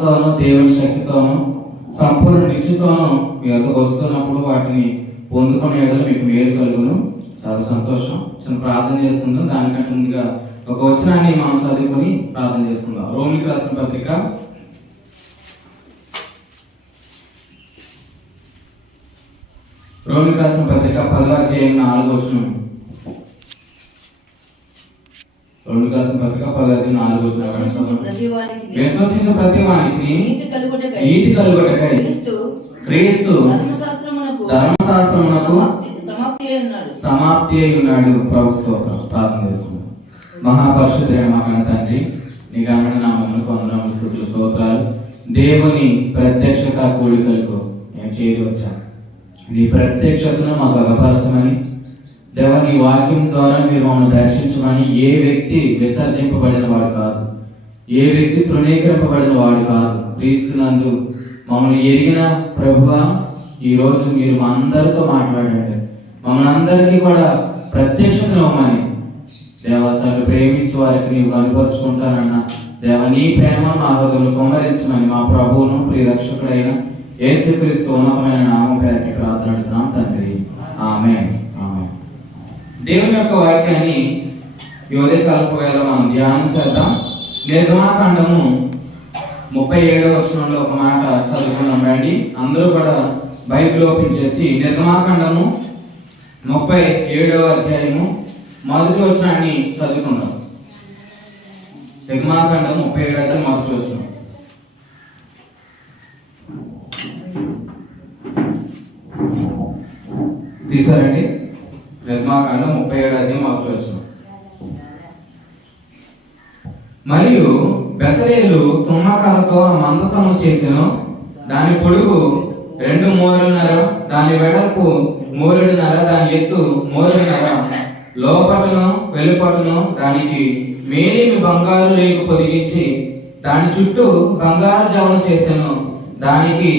బలంతోనూ దేవుని శక్తితోనూ సంపూర్ణ నిశ్చితోనూ మీ వద్దకు వస్తున్నప్పుడు వాటిని పొందుకునే ఎడల మీకు మేలు కలుగును. చాలా సంతోషం. చిన్న ప్రార్థన చేసుకుందాం. దానికంటే ముందుగా ఒక వచనాన్ని మనం చదువుకుని ప్రార్థన చేసుకుందాం. రోమిలికి రాసిన పత్రిక 10వ అధ్యాయం 4వ వచనం. రోమిలికి రాసిన పత్రిక 10వ అధ్యాయం 4వ వచనం. విశ్వసించు ప్రతి వానికి నీతి కలుగుటకై క్రీస్తు ధర్మశాస్త్రమునకు సమాప్తి అయి ఉన్నాడు. ప్రభు స్తోత్రం. ప్రార్థన చేసుకుందాం. మహాపరిశుద్ధుడైన మా కన్న తండ్రి, నీ ఘనమైన నామమునకు వందనములు, స్తుతులు, స్తోత్రాలు. దేవుని ప్రత్యక్షత కూడికలకు నేను చేరి వచ్చాను. నీ ప్రత్యక్షతను మాకు అగపరచమని, దేవ నీ వాక్యం ద్వారా మీరు మమ్మల్ని దర్శించమని. ఏ వ్యక్తి విసర్జింపబడిన వాడు కాదు, ఏ వ్యక్తి తృణీకరింపబడిన వాడు కాదు. క్రీస్తునందు మమ్మల్ని ఎరిగిన ప్రభువా, ఈరోజు మీరు మా అందరితో మాట్లాడండి. మమ్మల్ని అందరికీ కూడా ప్రత్యక్షత ఇవ్వమని దేవతను ప్రేమించే వారికి నీవు కనుపరుచుకుంటానన్న దేవ నీ ప్రేమ మా హృదయంలో కుమ్మరించమని మా ప్రభువును ప్రియరక్షకుడైన యేసుక్రీస్తు ఉన్నతమైన నామం పేరిట ప్రార్థన తండ్రి. ఆమేన్. ఆమేన్. దేవుని యొక్క వాక్యాన్ని ఈ ఉదయకాలపు వేళ మనం ధ్యానం చేద్దాం. నిర్గమాకాండము 37వ వచనంలో ఒక మాట చదువుకున్నాం. రండి అందరూ కూడా బైబిల్ ఓపెన్ చేసి నిర్గమాకాండము 37వ అధ్యాయము మొదటి వచనాన్ని చదువుకుందాం. నిర్గమాకాండం 37వ అధ్యాయం మొదటి వచనం. తీసారండి? నిర్గమాకాండం 37వ అధ్యాయం మొదటి వచనం. మరియు బెసలేలు తుమ్మకరతో ఆ మందసము చేసెను. దాని పొడుగు 2 మూరలున్నర, దాని వెడల్పు 3 మూరలున్నర, దాని ఎత్తు 3 మూరలున్నర. లోపటను వెలుపటను దానికి మేలిమి బంగారు రేకు పొదిగించి దాని చుట్టూ బంగారు జవను చేసెను. దానికి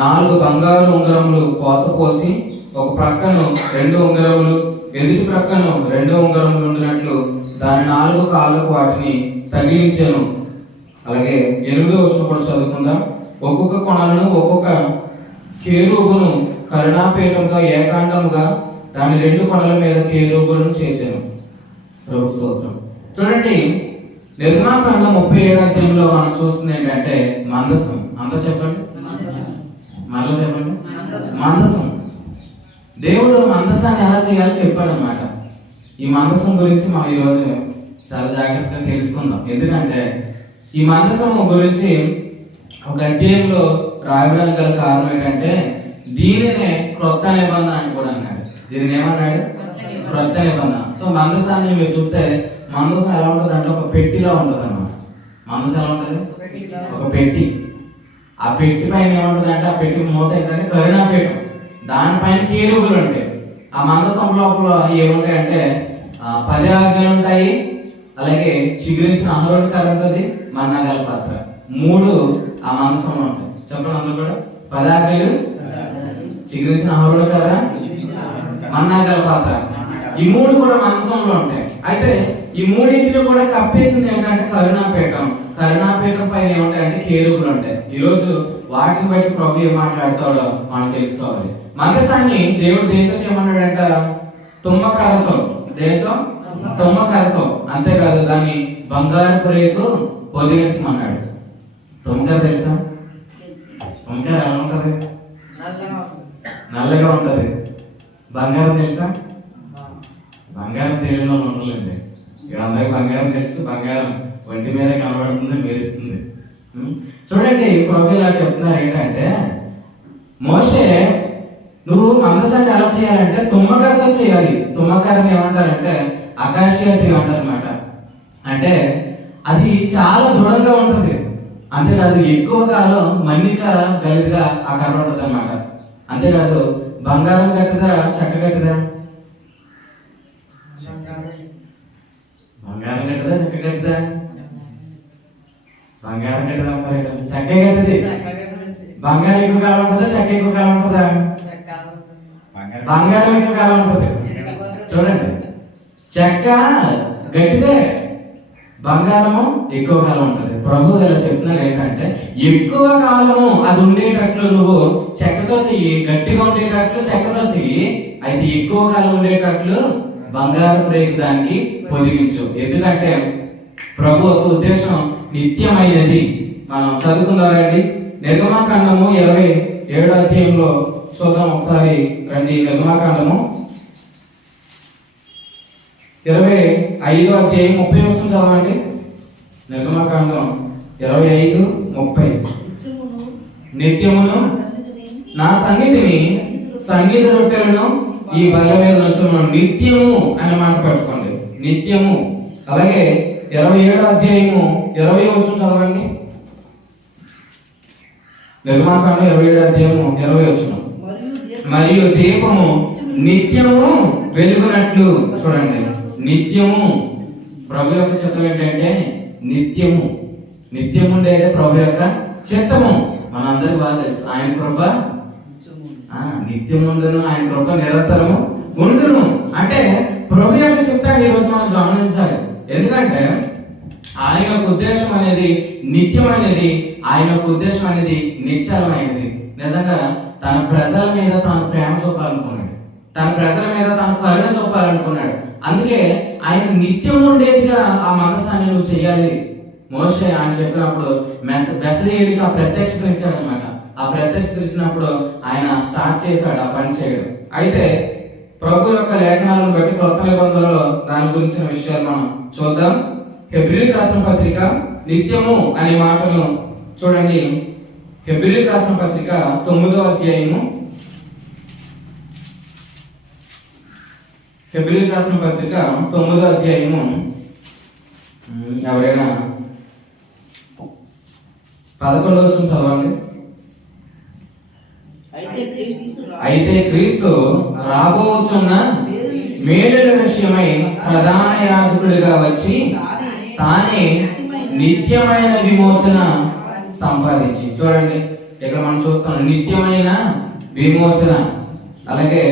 4 బంగారు ఉంగరములు పోత పోసి ఒక ప్రక్కను 2 ఉంగరములు, ఎదుటి ప్రక్కను 2 ఉంగరములు ఉండినట్లు దాని 4 కాళ్ళకు వాటిని తగిలించెను. అలాగే 8వ వచనం కూడా చదువుకుందాం. ఒక్కొక్క కొనలను ఒక్కొక్క కేరూబును కరుణాపీఠంతో ఏకాండముగా దాని 2 కొనల మీద కేరూబులను చేశాను. ప్రభు స్తోత్రం. చూడండి, నిర్గమాకాండం 37వ అధ్యాయంలో మనం చూస్తుంది ఏంటంటే మందసం. అంతా చెప్పండి, మరలా చెప్పండి. మందసం. దేవుడు మందసాన్ని ఎలా చేయాలో చెప్పాడు అన్నమాట. ఈ మందసం గురించి మనం ఈరోజు చాలా జాగ్రత్తగా తెలుసుకుందాం. ఎందుకంటే ఈ మందసం గురించి ఒక అధ్యాయంలో రాయడానికి గల కారణం ఏంటంటే దీనినే క్రొత్త నిబంధన అని కూడా అన్నాడు. దీనిని ఏమన్నాడు? క్రొత్త నిబంధన. సో మందసాన్ని మీరు చూస్తే మందసం ఎలా ఉంటుంది అంటే ఒక పెట్టిలా ఉంటుంది అన్నమాట. మందసం ఎలా ఉంటుంది? ఒక పెట్టి. ఆ పెట్టి పైన ఏముంటుంది అంటే ఆ పెట్టి మూత ఏంటంటే కరుణాపీఠం, దానిపైన కేరుబులు ఉంటాయి. ఆ మందసం లోపల ఏముంటాయి అంటే 10 ఆజ్ఞలు ఉంటాయి. అలాగే చిగురించిన అహరోను కర్ర ఉంటుంది, మన్నాగల పాత్ర. 3 ఆ మందసంలో ఉంటాయి. చెప్పండి అందరూ కూడా. 10 ఆజ్ఞలు, చిగురించిన అహరోను కర్ర, మన్నాగల పాత్ర. ఈ 3 కూడా మందసంలో ఉంటాయి. అయితే ఈ 3టిని కూడా కప్పేసింది ఏంటంటే కరుణాపీఠం. కరుణాపీఠం పైన ఏముంటాయంటే కేరుబులు ఉంటాయి. ఈరోజు వాటిని బట్టి ప్రభు ఏం మాట్లాడతాడో మనం తెలుసుకోవాలి. మందసాన్ని దేవుడు దేంతో చేయమన్నాడంట? తుమ్మకర్రతో. దేంతో? తుమ్మకర్రతో. అంతేకాదు దాన్ని బంగారపు రేకు పొదిగించమన్నాడు. తుమ్మకర్ర తెలుసా? తుమ్మకర్ర ఎలా ఉంటది? నల్లగా ఉంటది. బంగారం తెలుసా? బంగారం తెలియని వాళ్ళు ఉండలేండి. ఇక్కడ అందరికి బంగారం తెలుసు. బంగారం ఒంటి మీద కనబడుతుంది, మెరుస్తుంది. చూడండి, ప్రభు ఇలా చెప్తున్నారు ఏంటంటే, మోషే నువ్వు మందసాన్ని ఎలా చేయాలంటే తుమ్మకర్రతో చేయాలి. తుమ్మకర్రని ఏమంటారంటే అకాషియా ట్రీ అంటారనమాట. అంటే అది చాలా దృఢంగా ఉంటుంది. అంతేకాదు ఎక్కువ కాలం మన్నిక గలిదిగా ఆ కర్ర ఉంటుంది అన్నమాట. అంతేకాదు బంగారం గట్టిదా చెక్క గట్టిదా? బంగారం గట్టిదా చెక్క గట్టిదా? బంగారం గట్టిదా? మరి చెక్క గట్టిది. బంగారం ఎక్కువ కాలం ఉంటుందా చెక్క ఎక్కువ కాలం ఉంటుందా? బంగారం ఎక్కువ కాలం ఉంటుంది. చూడండి, చెక్క గట్టిదే, బంగారము ఎక్కువ కాలం ఉంటుంది. ప్రభు ఇలా చెప్తున్నారు ఏంటంటే, ఎక్కువ కాలము అది ఉండేటట్లు నువ్వు చెక్కతో చెయ్యి, గట్టిగా ఉండేటట్లు చెక్కతో చెయ్యి, అయితే ఎక్కువ కాలం ఉండేటట్లు బంగారు రేకు దానికి పొదిగించు. ఎందుకంటే ప్రభు ఒక ఉద్దేశం నిత్యమైనది. మనం చదువుకున్నారండి, నిర్గమాకాండము 27వ అధ్యాయంలో చూద్దాం ఒకసారి రండి. నిర్గమాకాండము 25వ అధ్యాయం 30 వచనం చదవండి. నిర్గమాకాండం 25:30. నిత్యమును నా సన్నిధిని సన్నిధి రొట్టెలను ఈ బల్ల మీద ఉంచును. నిత్యము అనే మాట పెట్టుకోండి, నిత్యము. అలాగే 27వ అధ్యాయము 20వ వచనం చదవండి. నిర్గమాకాండం 27వ అధ్యాయము 20వ వచనం. మరియు దీపము నిత్యము వెలుగునట్లు. చూడండి, నిత్యము ప్రభు యొక్క చిత్తం ఏంటంటే నిత్యము. నిత్యం ఉండేదే ప్రభు యొక్క చిత్తము. మనందరికి బాగా తెలుసు, ఆయన కృప నిత్యం ఉండును, ఆయన కృప నిరంతరము ఉండును. అంటే ప్రభు యొక్క చిత్తాన్ని ఈరోజు మనం గమనించాలి. ఎందుకంటే ఆయన యొక్క ఉద్దేశం అనేది నిత్యమైనది, ఆయన యొక్క ఉద్దేశం అనేది నిశ్చలమైనది. నిజంగా తన ప్రజల మీద తాను ప్రేమ చూపాలనుకున్నాడు, తన ప్రజల మీద తాను కరుణ చూపాలనుకున్నాడు. అందుకే ఆయన నిత్యం ఉండేదిగా ఆ మనసాన్ని నువ్వు చేయాలి. మోషే ఆయన చెప్పినప్పుడు బెసలేయుడికి ఆ ప్రత్యక్షత ఇచ్చాడనమాట. ఆ ప్రత్యక్షత ఇచ్చినప్పుడు ఆయన స్టార్ట్ చేశాడు ఆ పని చేయడం. అయితే ప్రభు యొక్క లేఖనాలను బట్టి కొత్త నిబంధనలో దాని గురించిన విషయాలు మనం చూద్దాం. హెబ్రీయులకు రాసిన పత్రిక నిత్యము అనే మాటను చూడండి. హెబ్రీయులకు రాసిన పత్రిక 9వ అధ్యాయము, హెబ్రీయులకు రాసిన పత్రిక 9వ అధ్యాయము, ఎవరైనా 11వ వచనం చదవండి. అయితే క్రీస్తు రాబోచున్న మేలుల విషయమై ప్రధాన యాజకుడిగా వచ్చి తానే నిత్యమైన విమోచన సంపాదించి. చూడండి, ఇక్కడ మనం చూస్తాం నిత్యమైన విమోచన. అలాగే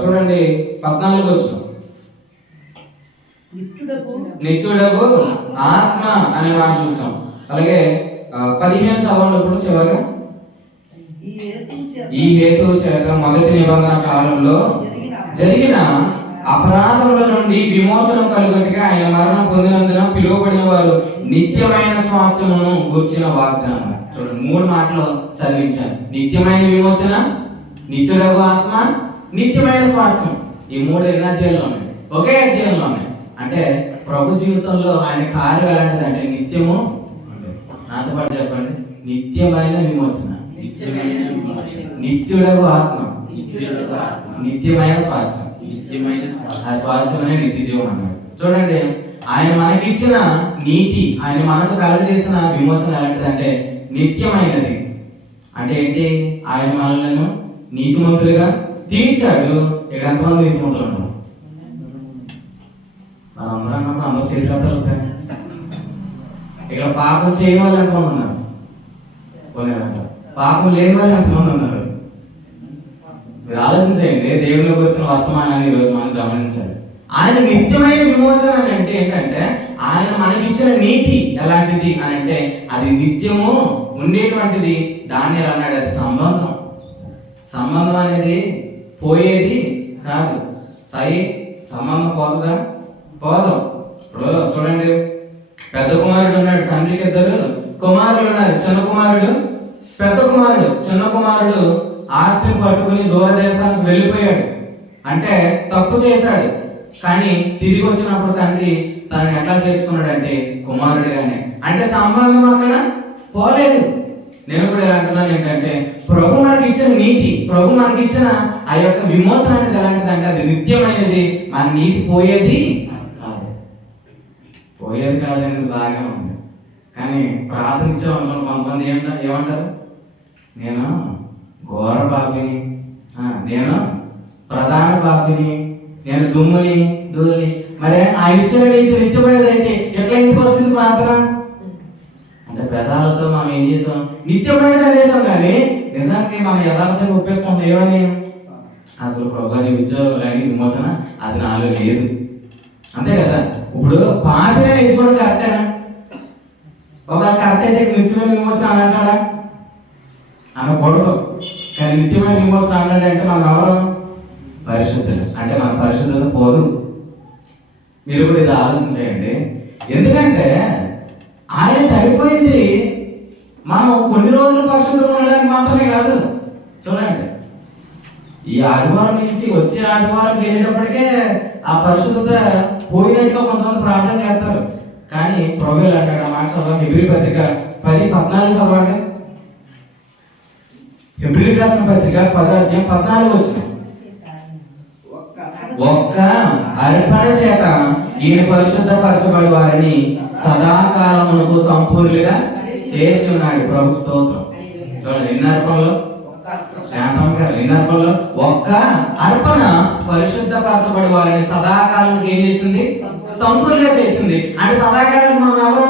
చూడండి 14వ వచనం, నిత్యుడగు ఆత్మ అనే మాట చూస్తాం. అలాగే 15 చదవనప్పుడు చివరిగా, ఈ హేతువు చేత మొదటి నిబంధన కాలంలో జరిగిన అపరాధముల నుండి విమోచనం కలుగుటగా ఆయన మరణం పొందినందున పిలువబడిన వారు నిత్యమైన స్వాస్థ్యమును గూర్చిన వాగ్దానం. చూడండి, 3 మాటలు చదివించాను. నిత్యమైన విమోచన, నిత్యుడగు ఆత్మ, నిత్యమైన స్వాస్థ్యం. ఈ 3 ఎన్ని అధ్యాయంలో ఉన్నాయి? ఒకే అధ్యాయంలో ఉన్నాయి. అంటే ప్రభు జీవితంలో ఆయన కార్యం ఎలాంటిది అంటే నిత్యము. నాతో పాటు చెప్పండి, నిత్యమైన విమోచన, నిత్యుడగు ఆత్మ, నిత్యమైన స్వాస్థ్యం. ఆ స్వాస్థ్యం అనే నిత్య జీవం అన్నాడు. చూడండి, ఆయన మనకిచ్చిన నీతి, ఆయన మనకు కలగజేసిన విమోచన ఎలాంటిదంటే నిత్యమైనది. అంటే ఏంటి? ఆయన మనలను నీతిమంతులుగా తీర్చాడు. ఇక్కడ ఎంతమంది నీతిమంతులు ఉన్నారు? మనందరం అన్నప్పుడు అందరూ చేతులు. ఇక్కడ పాపం చేయని వాళ్ళు ఎంతమంది ఉన్నారు? పాపం లేని వాళ్ళు ఎంతమంది ఉన్నారు? మీరు ఆలోచించండి. దేవునికి వచ్చిన వర్తమానాన్ని ఈరోజు మనం గమనించాలి. ఆయన నిత్యమైన విమోచన అంటే ఏంటంటే ఆయన మనకిచ్చిన నీతి ఎలాంటిది అని అంటే అది నిత్యము ఉండేటువంటిది. దాన్ని ఎలా అన్నాడు? అది సంబంధం. సంబంధం అనేది పోయేది కాదు. సంబంధం పోతుందా? పోదాం. ఇప్పుడు చూడండి, పెద్ద కుమారుడు ఉన్నాడు, తండ్రికి 2 కుమారులు ఉన్నారు. చిన్న కుమారుడు, పెద్ద కుమారుడు. చిన్న కుమారుడు ఆస్తిని పట్టుకుని దూరదేశానికి వెళ్ళిపోయాడు. అంటే తప్పు చేశాడు. కానీ తిరిగి వచ్చినప్పుడు తండ్రి తనని ఎట్లా చేర్చుకున్నాడు అంటే కుమారుడిగానే. అంటే సంబంధం అక్కడ పోలేదు. నేను కూడా అంటున్నాను ఏంటంటే ప్రభు మనకి ఇచ్చిన నీతి, ప్రభు మనకి ఇచ్చిన ఆ యొక్క విమోచన అనేది ఎలాంటిది అంటే అది నిత్యమైనది. మన నీతి పోయేది కాదు. పోయేది కాదనేది బాగా ఉంది. కానీ ప్రార్థించామనుకున్న కొంతమంది ఏమంటారు? నేను ఘోర పాపిని, నేను ప్రధాన పాపిని, నేను దుమ్ముని ధూళిని. మరి ఆయన ఇచ్చిన నీతి నిత్యమైనది అయితే ఎట్లా ఎందుకు వస్తుంది ప్రార్థన అంటే? పెదాలతో మనం ఏం చేసాం? నిత్యమైనది అనేసాం. కానీ నిజానికి మనం యథార్థంగా ఒప్పేసుకుంటాం. ఏమని? అసలు ప్రభు నీ ఉద్యోగం కానీ విమోచన అది నాలో లేదు. అంతే కదా. ఇప్పుడు పాపిగా నేర్చుకోవడం కరెక్టేనా? ఒకవేళ కరెక్ట్ అయితే నిత్యమైన విమోచన అని అంటాడా? అనకూడదు. కానీ నిత్యమైన విమోచన అన్నాడు అంటే మనం ఎవరు? పరిశుద్ధులు. అంటే మన పరిశుద్ధత పోదు. మీరు కూడా ఇది ఆలోచించేయండి. ఎందుకంటే ఆయన చనిపోయింది మనం కొన్ని రోజులు పరిశుద్ధంగా ఉండడానికి మాత్రమే కాదు. చూడండి, ఈ ఆదివారం నుంచి వచ్చే ఆదివారం వెళ్ళేటప్పటికే ఆ పరిశుద్ధత పోయినట్టుగా కొంతమంది ప్రార్థన చేస్తారు. కానీ ప్రభువులు అంటాడు, ఆ మాట చదవండి, హెబ్రీ పత్రిక 10:14 చదవండి. హెబ్రీ రాసిన పత్రిక 10:14 వచ్చిన ఒక్క అర్పణ చేత ఈయన పరిశుద్ధపరచబడి వారిని సదాకాలమునకు సంపూర్ణులుగా చేసి ఉన్నాడు. ప్రభు స్తోత్రం. చూడండి, ఎన్ని అర్పణలు? శాంతం గారు, ఎన్ని అర్పణలు? ఒక్క అర్పణ పరిశుద్ధపరచబడి వారిని సదాకాలానికి ఏం చేసింది? సంపూర్ణంగా చేసింది. అంటే సదాకాలానికి మనం ఎవరు?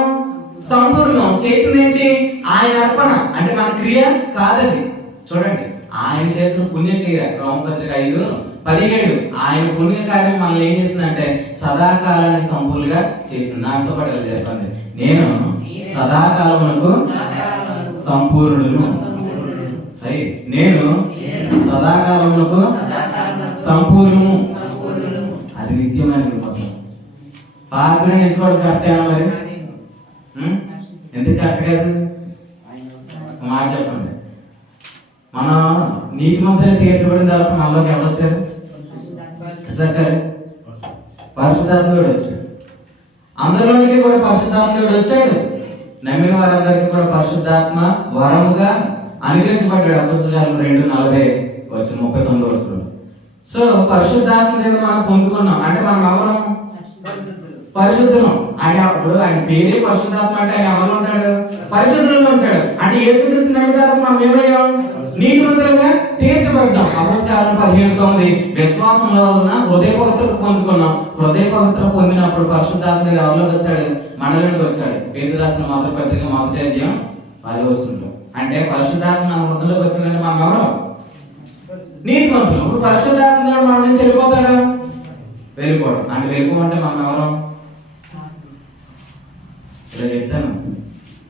సంపూర్ణం చేసింది ఏంటి? ఆయన అర్పణ. అంటే మన క్రియ కాదది. చూడండి, ఆయన చేసిన పుణ్యక్రియ రోమపత్రిక 5:17 ఆయన పుణ్యకార్యం మనల్ని ఏం చేసిందంటే సదాకాలానికి సంపూర్ణంగా చేసింది. దాంతో పాటు చెప్పండి, నేను సదాకాలమునకు సంపూర్ణుడును. సరే, నేను సదాకాలమునకు సంపూర్ణము. అది నిత్యమైన విమోచన. పాపిని ఎంచుకోవడం కరెక్టేనా మరి? ఎందుకు కరెక్ట్ కాదు? మాట చెప్పండి. మన నీతిమంతులు తీర్చబడిన తర్వాత మనలోకి ఎవరు వచ్చారు? పరిశుద్ధాత్ముడు వచ్చాడు. అందరిలోనికి కూడా పరిశుద్ధాత్ముడు వచ్చాడు. నమ్మిన వారందరికీ కూడా పరిశుద్ధాత్మ వరముగా అనుగ్రహించబడ్డాడు. అపోస్తలుల 2:40 సో పరిశుద్ధాత్మ దేవుడు మనం పొందుకున్నాం. అంటే మనం ఎవరు? పరిశుద్ధులం. ఆయన అప్పుడు ఆయన పేరే పరిశుద్ధాత్మ. అంటే ఆయన ఎవరు ఉంటాడు? పరిశుద్ధులలో ఉంటాడు. అంటే యేసుక్రీస్తు నమ్మిన తర్వాత మనం ఏమయ్యాం? నీతిమంతులుగా తీర్చబడ్డాం. అపోస్తలుల 15:9 విశ్వాసంలో ఉన్న హృదయ పవిత్రత పొందుకున్నాం. హృదయ పవిత్రత పొందినప్పుడు పరిశుద్ధాత్మ ఎవరిలోకి వచ్చాడు? మనలోకి వచ్చాడు. పేతురు రాసిన మొదటి పత్రిక 1:10 అంటే పరిశుద్ధాత్మ మన హృదయంలోకి వచ్చిందంటే మనం ఎవరు? నీతిమంతులు. ఇప్పుడు పరిశుద్ధాత్మ మన నుంచి వెళ్ళిపోతాడా? వెళ్ళిపోవడం. అంటే వెళ్ళిపోమంటే మనం ఎవరు? ఇలా చెప్తాను,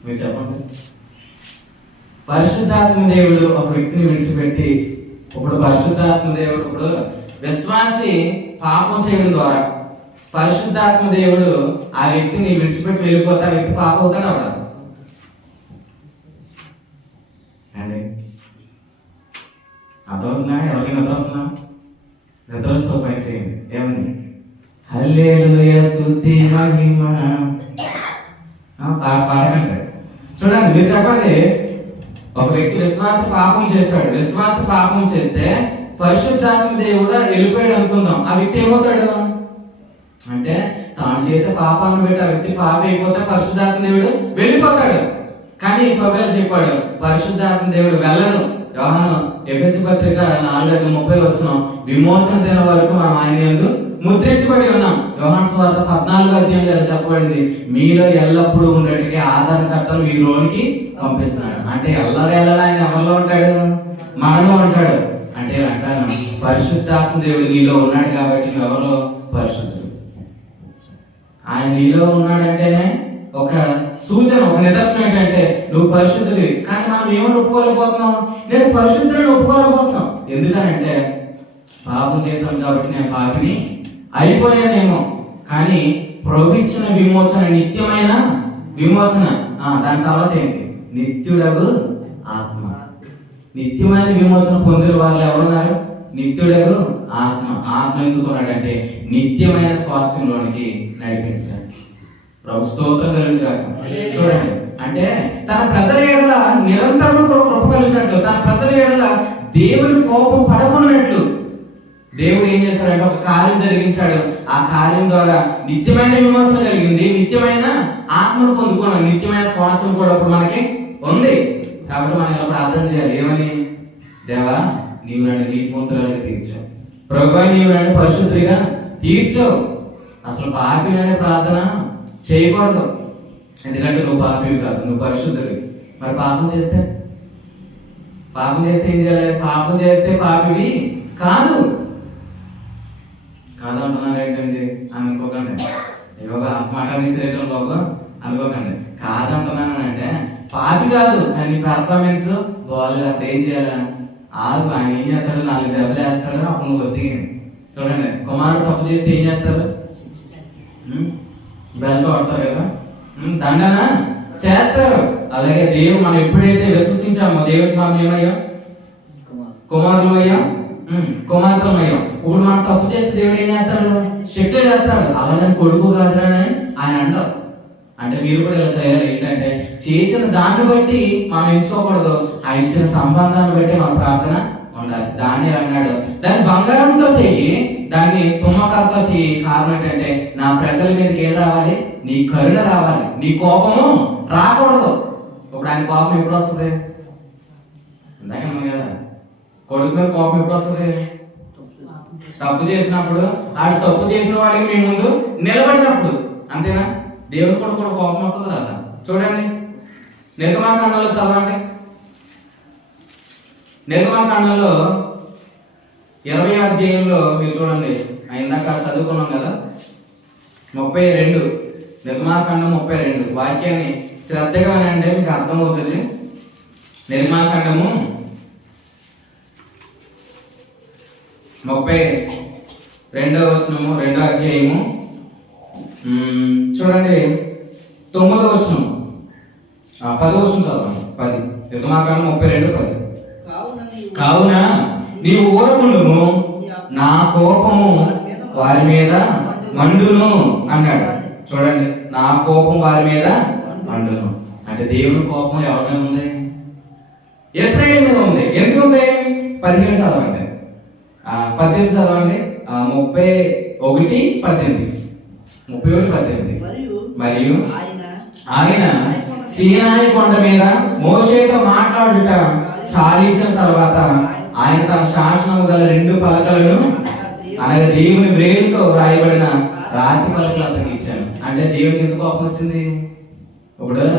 మీరు చెప్పండి. పరిశుద్ధాత్మ దేవుడు ఒక వ్యక్తిని విడిచిపెట్టి, ఇప్పుడు పరిశుద్ధాత్మ దేవుడు ఇప్పుడు విశ్వాసి పాపం చేయడం ద్వారా పరిశుద్ధాత్మ దేవుడు ఆ వ్యక్తిని విడిచిపెట్టి వెళ్ళిపోతే ఆ వ్యక్తి పాపం అవుతాడు అవడా? అండి అర్థమవుతున్నా? ఎవరికైనా అర్థమవుతున్నా? నిద్రతో పై చేయండి. ఏమని? హల్లెలూయా స్తుతి మహిమ పాడకండి. చూడండి, మీరు చెప్పండి. ఒక వ్యక్తి విశ్వాస పాపం చేశాడు. విశ్వాస పాపం చేస్తే పరిశుద్ధాత్మ దేవుడు వెళ్ళిపోయాడు అనుకుందాం. ఆ వ్యక్తి ఏమవుతాడు? అంటే తాను చేసే పాపాలను బట్టి ఆ వ్యక్తి పాపం అయిపోతే పరిశుద్ధాత్మ దేవుడు వెళ్ళిపోతాడు. కానీ ప్రభువు చెప్పాడు, పరిశుద్ధాత్మ దేవుడు వెళ్ళడు. యోహాను ఎఫెసీ పత్రిక 4:30 విమోచన దినం వరకు మనం ఆయన యందు ముద్రించబడి ఉన్నాం. యోహాను సువార్త 14:14 చెప్పబడింది, మీలో ఎల్లప్పుడూ ఉండేటికి ఆదరణకర్తను మీలోనికి పంపిస్తున్నాడు. అంటే ఎల్లవేళలా ఆయన ఎవరిలో ఉంటాడు? మనలో ఉంటాడు. అంటే అంటాను, పరిశుద్ధాత్మ దేవుడు నీలో ఉన్నాడు కాబట్టి నువ్వెవరో పరిశుద్ధుడు. ఆయన నీలో ఉన్నాడంటేనే ఒక సూచన, ఒక నిదర్శనం ఏంటంటే నువ్వు పరిశుద్ధుడివి. కానీ మనం ఏమని ఒప్పుకోలేకపోతున్నాం? నేను పరిశుద్ధుడిని ఒప్పుకోలేకపోతున్నాం. ఎందుకంటే పాపం చేశాను కాబట్టి నేను పాపిని అయిపోయానేమో. కానీ ప్రభు ఇచ్చిన విమోచన నిత్యమైన విమోచన. దాని తర్వాత ఏంటి? నిత్యుడగు ఆత్మ. నిత్యమైన విమోచన పొందిన వాళ్ళు ఎవరున్నారు? నిత్యుడగు ఆత్మ. ఆత్మ ఎందుకున్నాడంటే నిత్యమైన స్వాస్థ్యంలోనికి నడిపించడానికి. ప్రభు స్తోత్రం కలుగును గాక. చూడండి, అంటే తన ప్రజల ఎడల నిరంతరం కృప కలిగినట్లు, తన ప్రజల ఎడల దేవుని కోపం పడకున్నట్లు దేవుడు ఏం చేశాడంటే ఒక కార్యం జరిగించాడు. ఆ కార్యం ద్వారా నిత్యమైన విమోచన కలిగింది. నిత్యమైన ఆత్మను పొందుకున్నాం. నిత్యమైన శ్వాసం కూడా ఇప్పుడు మనకి ఉంది. కాబట్టి మనం ఇలా ప్రార్థన చేయాలి. ఏమని? దేవా, నీవు నన్ను నీతిమంతురాలిగా తీర్చావు. ప్రభువా, నీవు నన్ను పరిశుద్ధిగా తీర్చావు. అసలు పాపి అనే ప్రార్థన చేయకూడదు. ఎందుకంటే నువ్వు పాపివి కాదు, నువ్వు పరిశుద్ధుడివి. మరి పాపం చేస్తే ఏం చేయాలి? పాపం చేస్తే పాపివి కాదు. కాదంటున్నారు ఏంటండి అని అనుకోకండి. మాట విసిరేయటం బాబు అనుకోకండి. కాదంటున్నానంటే పాపి కాదు, కానీ పెర్ఫార్మెన్స్ బాగాలేదు. అప్పుడు ఏం చేయాలా? ఆగు, ఆయన ఏం చేస్తాడు? 4 దెబ్బలు వేస్తాడు, అప్పుడు నువ్వు ఒత్తిగింది. చూడండి, కుమారుడు తప్పు చేస్తే ఏం చేస్తారు? బెల్తో కొడతారు కదా, దండన చేస్తారు. అలాగే దేవుడు మనం ఎప్పుడైతే విశ్వసించామో దేవుడికి మనం ఏమయ్యాం? కుమారులు అయ్యాం, కుమార్తెలు అయ్యాం. ఇప్పుడు మనం తప్పు చేస్తే దేవుడు ఏం చేస్తాడు? శిక్ష చేస్తాడు. అలాగని కొడుకు కాదని ఆయన అంటారు. అంటే మీరు కూడా ఇలా చేయాలి. ఏంటంటే చేసిన దాన్ని బట్టి మనం ఎంచుకోకూడదు, ఆ ఇచ్చిన సంబంధాన్ని బట్టి మన ప్రార్థన ఉండాలి. దాన్ని అన్నాడు, దాన్ని బంగారంతో చెయ్యి, దాన్ని తుమ్మకరతో చెయ్యి. కారణం ఏంటంటే నా ప్రజల మీదకి ఏం రావాలి? నీ కరుణ రావాలి, నీ కోపము రాకూడదు. ఇప్పుడు ఆయన కోపం ఎప్పుడు వస్తుంది? ఇందాకన్నా కదా, కొడుకు మీద కోపం ఎప్పుడు వస్తుంది? తప్పు చేసినప్పుడు. ఆడు తప్పు చేసిన వాడికి మీ ముందు నిలబడినప్పుడు. అంతేనా? దేవుడు కూడా కోపం వస్తుంది కదా. చూడండి, నిర్గమాకాండంలో చదవండి. నిర్గమాకాండంలో 20వ అధ్యాయంలో మీరు చూడండి, ఇందాక చదువుకున్నాం కదా, 32. నిర్గమాకాండం 32 వాక్యాన్ని శ్రద్ధగా వినండి, మీకు అర్థమవుతుంది. నిర్గమాకాండము 32వ వచనము, 2వ అధ్యాయము చూడండి, 9వ వచనం, 10వ వచనం చదవండి. 10 నిర్గమాకాండం 32:10. కావున నీవు ఊరకుండుము, నా కోపము వారి మీద మండును అన్నాడు. చూడండి, నా కోపం వారి మీద మండును అంటే దేవుని కోపం ఎవరి మీద ఉంది? ఇశ్రాయేలు మీద ఉంది. ఎందుకు ఉంది? 17 చదవండి, 18 చదవండి. 31:18. మరియు ఆయన సీనాయి కొండ మీద మోషేతో మాట్లాడుట చాలించిన తర్వాత ఆయన తన శాసనం గల 2 పలకలను అనగా దేవుని వ్రేలుతో రాయబడిన రాతి పలకలు అతనికి ఇచ్చాను. అంటే దేవుడికి ఎందుకు కోపం వచ్చింది? ఇప్పుడు ఇలా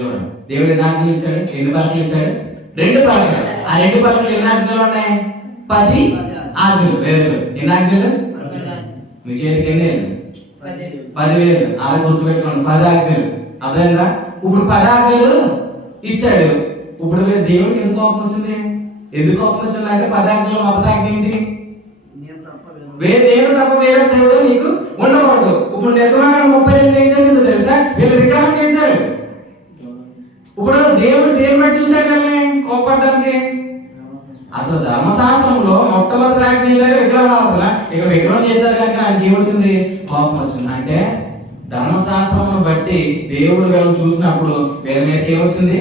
చూడండి, దేవుడు ఎన్ని ఆజ్ఞలు ఇచ్చాడు? 2 పలకలు ఇచ్చాడు. 2 పలకలు. ఆ 2 పలకలు ఎన్ని ఆజ్ఞలు ఉన్నాయి? 10 ఆజ్ఞలు. వేరు ఎన్ని ఆజ్ఞలు? మీ చేతికి ఎన్ని? 10,000. అలా గుర్తుపెట్టుకోండి, 10 ఆజ్ఞలు. అర్థమైందా? ఇప్పుడు 10 ఆజ్ఞలు ఇచ్చాడు. ఇప్పుడు దేవుడికి ఎందుకు కోపం వచ్చింది? ఎందుకు కోపం వచ్చింది అంటే 10 ఆజ్ఞలు మొదటి ఆజ్ఞ ఏంటి? నేను తప్ప వేరే దేవుడు నీకు ఉండకూడదు. ఇప్పుడు నిర్గమాకాండం 32 ఏం జరిగిందో తెలుసా? వీళ్ళు విగ్రహం చేశారు. ఇప్పుడు దేవుడు దేని బట్టి చూశాడు వాళ్ళని కోపడ్డానికి? అసలు ధర్మశాస్త్రంలో మొట్టమొదటి ఆజ్ఞ ఏంటంటే విగ్రహం. ఇక విగ్రహం చేశారు కనుక ఆయనకి ఏమొచ్చింది? కోపం వచ్చింది. అంటే ధర్మశాస్త్రం బట్టి దేవుడు వీళ్ళని చూసినప్పుడు వీళ్ళ మీద ఏమొచ్చింది?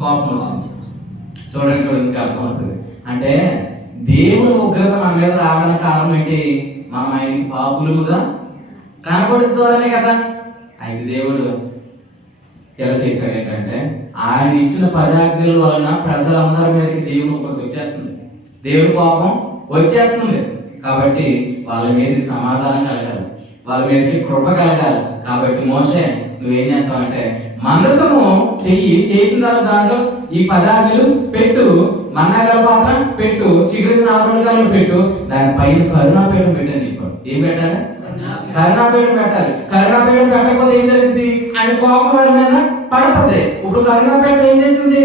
కోపం వచ్చింది. చూడండి మీకు అర్థమవుతుంది. అంటే దేవుని ఉగ్రత మన మీద రావడానికి కారణం ఏంటి? మనం ఆయనకి పాపులుగా కనబడుతు ద్వారానే కదా. అయితే దేవుడు ఎలా చేశాడు ఏంటంటే ఆయన ఇచ్చిన 10 ఆజ్ఞల వలన ప్రజలందరి మీదకి దేవుని ఉగ్రత వచ్చేస్తుంది, దేవుని కోపం వచ్చేస్తుంది. కాబట్టి వాళ్ళ మీద సమాధానం కలగాలి, వాళ్ళ మీదకి కృప కలగాలి. కాబట్టి మోషే నువ్వేం చేస్తావంటే మందసము చెయ్యి, చేసిన తర్వాత దాంట్లో ఈ 10 ఆజ్ఞలు పెట్టు, మన్నాగల పాత్ర పెట్టు, చిగురిన ఆభరణాలు పెట్టు, దానిపైన కరుణాపీఠం పెట్టని చెప్పాడు. ఏం పెట్టాలి? కరుణాపీఠం పెట్టాలి. కరుణాపీఠం పెట్టకపోతే ఏం జరిగింది? ఆయన కోపం వారి మీద పడుతుంది. ఇప్పుడు కరుణాపీఠం ఏం చేసింది?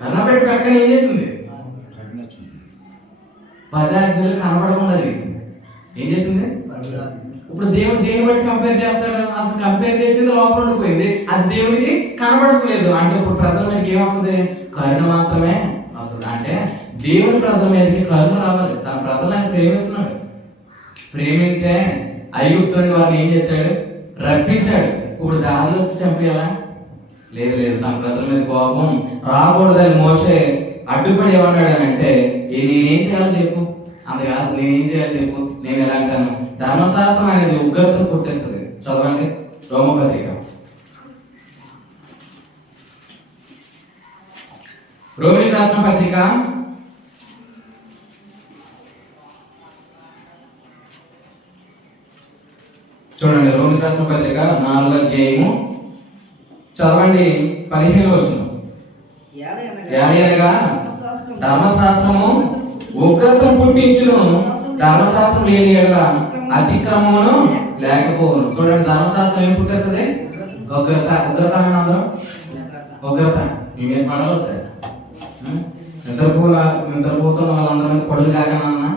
కరుణాపీఠం పెట్టని ఏం చేసింది? 10 ఆజ్ఞలు కనబడకుండా చేసింది. ఏం చేసింది? ఇప్పుడు దేవుడు దేని బట్టి కంపేర్ చేస్తాడు? అసలు కంపేర్ చేసింది లోపల ఉండిపోయింది, అది దేవుడికి కనబడట్లేదు. అంటే ఇప్పుడు ప్రజల మీదకి ఏమొస్తుంది? కరుణ మాత్రమే వస్తుంది. అంటే దేవుని ప్రజల మీదకి కరుణ రావాలి. తన ప్రజలను ప్రేమిస్తున్నాడు. ప్రేమించే ఐగుప్తుని వారిని ఏం చేశాడు? రప్పించాడు. ఇప్పుడు దారిలో వచ్చి చంపేయాలా? లేదు. తన ప్రజల మీద కోపం రాకూడదని మోషే అడ్డుపడి ఏమన్నాడు అంటే నేనేం చేయాలో చెప్పు. అంతేకాదు, నేనేం చేయాలో చెప్పు, నేను ఎలా అంటాను? ధర్మశాస్త్రం అనేది ఉగ్రతను పుట్టిస్తుంది. చదవండి రోమపత్రిక, రోమిలికి రాసిన పత్రిక 4వ అధ్యాయము చదవండి 15వ వచనం. ఏలయనగా ధర్మశాస్త్రము ఉగ్రతను పుట్టించును, ధర్మశాస్త్రం లేని యెడల అతిక్రమమును లేకపోవును. చూడండి, ధర్మశాస్త్రం ఏం పుట్టేస్తుంది? ఉగ్రత. ఉగ్రత అని అందరం ఉగ్రత. మేమేం పడాలి? నిద్రపోతున్న వాళ్ళందరి మీద పొడులు కాకనన్నా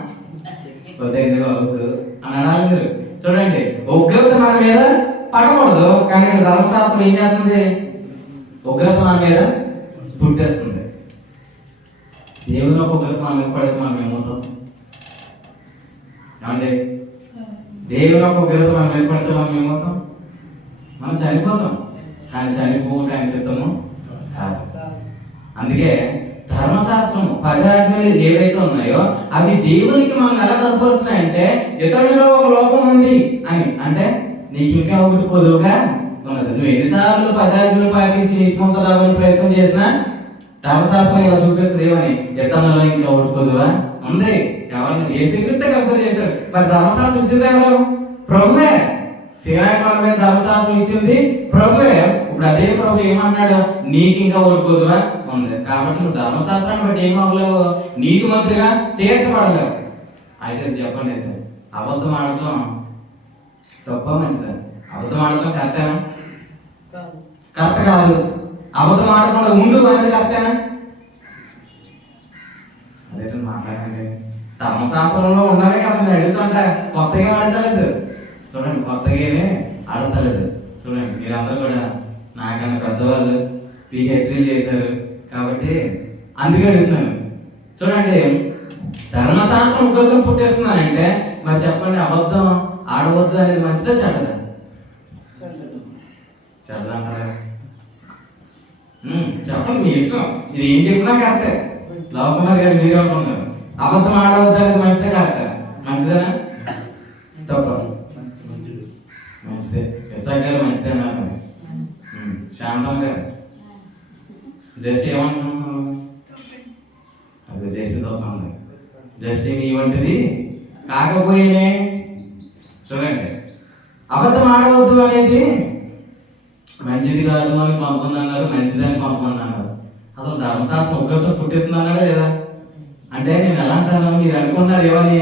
కొద్దిగా అవుతుంది అని అనాలి మీరు. చూడండి, ఉగ్రత మన మీద పడకూడదు, కానీ ధర్మశాస్త్రం ఏం చేస్తుంది? ఉగ్రత మన మీద పుట్టేస్తుంది. దేవుని ఒక ఉగ్రత మన మీద పడితే మనం ఏమవుతాం? ఏమండి, దేవుని ఒక ఉగ్రత మన మీద పడితే మనం ఏమవుతాం? మనం చనిపోతాం. కానీ చనిపోవటం ఆయన చిత్తము కాదు. అందుకే ధర్మశాస్త్రం 10 ఆజ్ఞలు ఏవైతే ఉన్నాయో అవి దేవునికి మనం ఎలా కనపరుస్తున్నాయంటే, ఇతడిలో ఒక లోపం ఉంది అని. అంటే నీకు ఇంకా ఒకటి కొదువుగా ఉన్నది. నువ్వు ఎన్నిసార్లు 10 ఆజ్ఞలు పాటించి నీతిమంతుడు అవ్వాలని ప్రయత్నం చేసినా ధర్మశాస్త్రం ఇలా చూపిస్తుంది ఏమని, ఇతనిలో ఇంకా ఒకటి కొదువా ఉంది. ఎవరిని యేసుక్రీస్తే కంపేర్ చేశాడు. మరి ధర్మశాస్త్రం ఇచ్చింది ఎవరు? ప్రభువే. శివాయకొండ మీద ధర్మశాస్త్రం ఇచ్చింది ప్రభువే. ఇప్పుడు అదే ప్రభు ఏమన్నాడు? నీకు ఇంకా ఒకటి కొదువా ఉంది. కాబట్టి నువ్వు ధర్మశాస్త్రాన్ని బట్టి ఏం అవ్వలేవు, నీతిమంతుడిగా తీర్చబడలేవు. అయితే చెప్పండి, అయితే అబద్ధం ఆడటం తప్ప మంచిదా? అబద్ధం ఆడటం కరెక్టేనా? కరెక్ట్ కాదు. అబద్ధం ఆడకుండా ఉండు అనేది కరెక్టేనా? అదే మాట్లాడండి. ధర్మశాస్త్రంలో ఉన్నవే కదా నేను అడుగుతుంటా, కొత్తగా ఆడతలేదు. చూడండి, కొత్తగా ఆడతలేదు. చూడండి, మీరందరూ కూడా నాకన్నా పెద్దవాళ్ళు పిహెచ్డీ చేశారు కాబట్టి అందుకే అడుగుతున్నాను. చూడండి, ధర్మశాస్త్రం ఉగ్రతను పుట్టేస్తున్నానంటే మరి చెప్పండి, అబద్ధం ఆడవద్దు అనేది మంచిదా చెడ్డదా? చెడ్డదంటారా? చెప్పండి, మీ ఇష్టం. ఇది ఏం చెప్పినా కరెక్టే. లవకుమార్ గారు మీరే ఉంటున్నారు. అబద్ధం ఆడవద్దు అనేది మంచిదా కరెక్టా? మంచిదేనా? తప్ప మంచిదే. ఎస్ఆర్ గారు మంచిదే అన్నారు. శాంతం గారు జెస్సీ ఏమంటున్నాను? అది జెస్సీ తప్పండి. జెస్సీ నీ వంటిది కాకపోయినే. చూడండి, అబద్ధం ఆడవద్దు అనేది మంచిది కాదు అని కొంతమంది అన్నారు, మంచిదని కొంతమంది అన్నారు. అసలు ధర్మశాస్త్రం ఉగ్రత పుట్టిస్తుంది అన్నాడా లేదా? అంటే నేను ఎలా అంటాను, మీరు అనుకున్నారు ఏమని?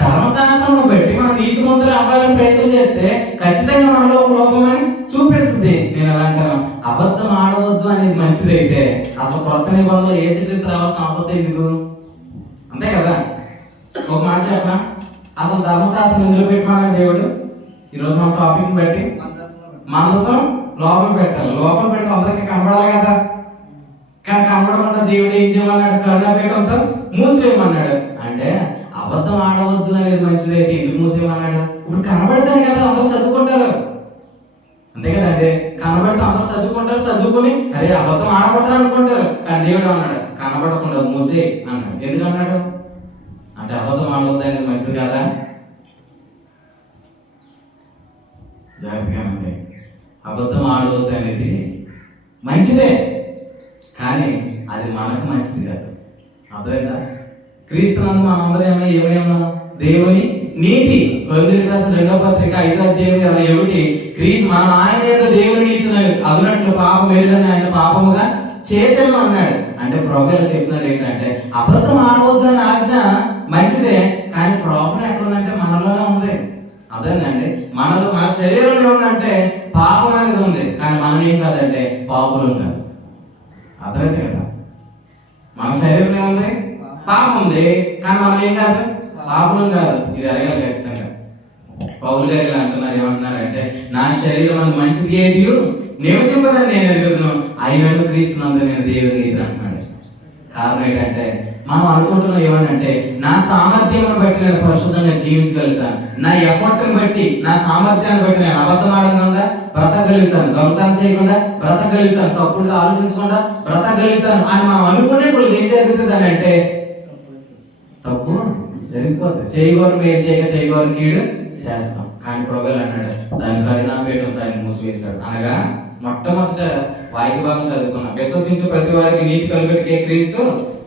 ధర్మశాస్త్రం బట్టి మనం నీతిమంతులు అవ్వాలని ప్రయత్నం చేస్తే ఖచ్చితంగా మనలో ఒక లోపమని చూపిస్తుంది. నేను ఎలా అంటాను, అబద్ధం ఆడవద్దు అనేది మంచిదైతే అసలు కొత్త నిబంధనలు యేసుక్రీస్తు రావాల్సిన అవసరం ఎందుకు? అంతే కదా. ఒక మాట చెప్పనా, అసలు ధర్మశాస్త్రం ఎందుకు పెట్టుకున్నాడు దేవుడు? ఈరోజు మన టాపిక్ బట్టి మందసం లోపల పెట్టాలి. లోపల పెట్టి అందరికీ కనబడాలి కదా. కానీ కనబడకుండా దేవుడు ఏం చేయమన్నాడు? కరుణాపీఠంతో మూసేయమన్నాడు. అంటే అబద్ధం ఆడవద్దు అనేది మంచిదైతే ఎందుకు మూసేయమన్నాడు? ఇప్పుడు కనబడతాను కదా, అందరూ చదువుకుంటారు. అంతే కదా. అంటే కనబడితే అందరూ చదువుకుంటారు, చదువుకుని అరే అబద్ధం ఆడబడతారు అనుకుంటారు. కానీ దేవుడు అన్నాడు కనబడకుండా మూసే అన్నాడు. ఎందుకు అన్నాడు? అంటే అబద్ధం ఆడవద్దు అనేది మంచిది కదా. జాగ్రత్తగా ఉంది. అబద్ధం ఆడవద్దు అనేది మంచిదే, కానీ అది మనకు మంచిది కాదు. అర్థమైందా? క్రీస్తునందు మనందరం ఏమైనా దేవుని నీతి. కొరింథీయులకు రాసిన 2వ పత్రిక 5వ అధ్యాయం 21 క్రీస్తు మనం ఆయన యొక్క దేవుని నీతిని అదునట్లు పాపం ఎరుగని ఆయన పాపముగా చేశాను అన్నాడు. అంటే ప్రభువులు చెప్తున్నారు ఏంటంటే అబద్ధం ఆడవద్దు అని ఆజ్ఞ మంచిదే, కానీ ప్రాబ్లం ఎక్కడుందంటే మనలోనే ఉంది. అదేనండి, మన శరీరంలో ఉందంటే పాపం అనేది ఉంది, కానీ మనం ఏం కాదంటే పాపులు కాదు. అర్థమైతే కదా. మన శరీరంలో ఉంది పాపం ఉంది, కానీ మనం ఏం కాదు పాపులు కాదు. ఇది అడగాలి ఖచ్చితంగా. పౌలు గారు ఇలా అంటున్నారు, ఏమంటున్నారంటే నా శరీరం అది మంచిది ఏది నివసింపదని నేను ఎరుగుతున్నాను, అయినను క్రీస్తునందు నేను దేవుని నీతి అంటున్నాడు. కారణం ఏంటంటే మనం అనుకుంటున్నాం ఏమనంటే నా సామర్థ్యం బట్టి నేను పరిశుద్ధంగా జీవించగలుగుతాను, నా ఎఫర్ట్ని బట్టి నా సామర్థ్యాన్ని బట్టి నేను అబద్ధం ఆడకుండా బ్రతకగలుగుతాను, దొంగతనం చేయకుండా బ్రతకగలుగుతాను, తప్పుడుగా ఆలోచించకుండా బ్రతకగలుగుతాను అని మనం అనుకునే ఇప్పుడు ఏం జరుగుతుంది అని అంటే తప్పు జరిగిపోతుంది. చేయగోరు మీరు చేయగోరు కీడు చేస్తాం. కానీ ప్రభువు అన్నాడు దాని కరుణాపీఠం దాన్ని మూసివేశాడు. అనగా మొట్టమొదట వాక్య భాగం చదువుకున్నాం, విశ్వసించే ప్రతి వారికి నీతి కలుగుటకే క్రీస్తు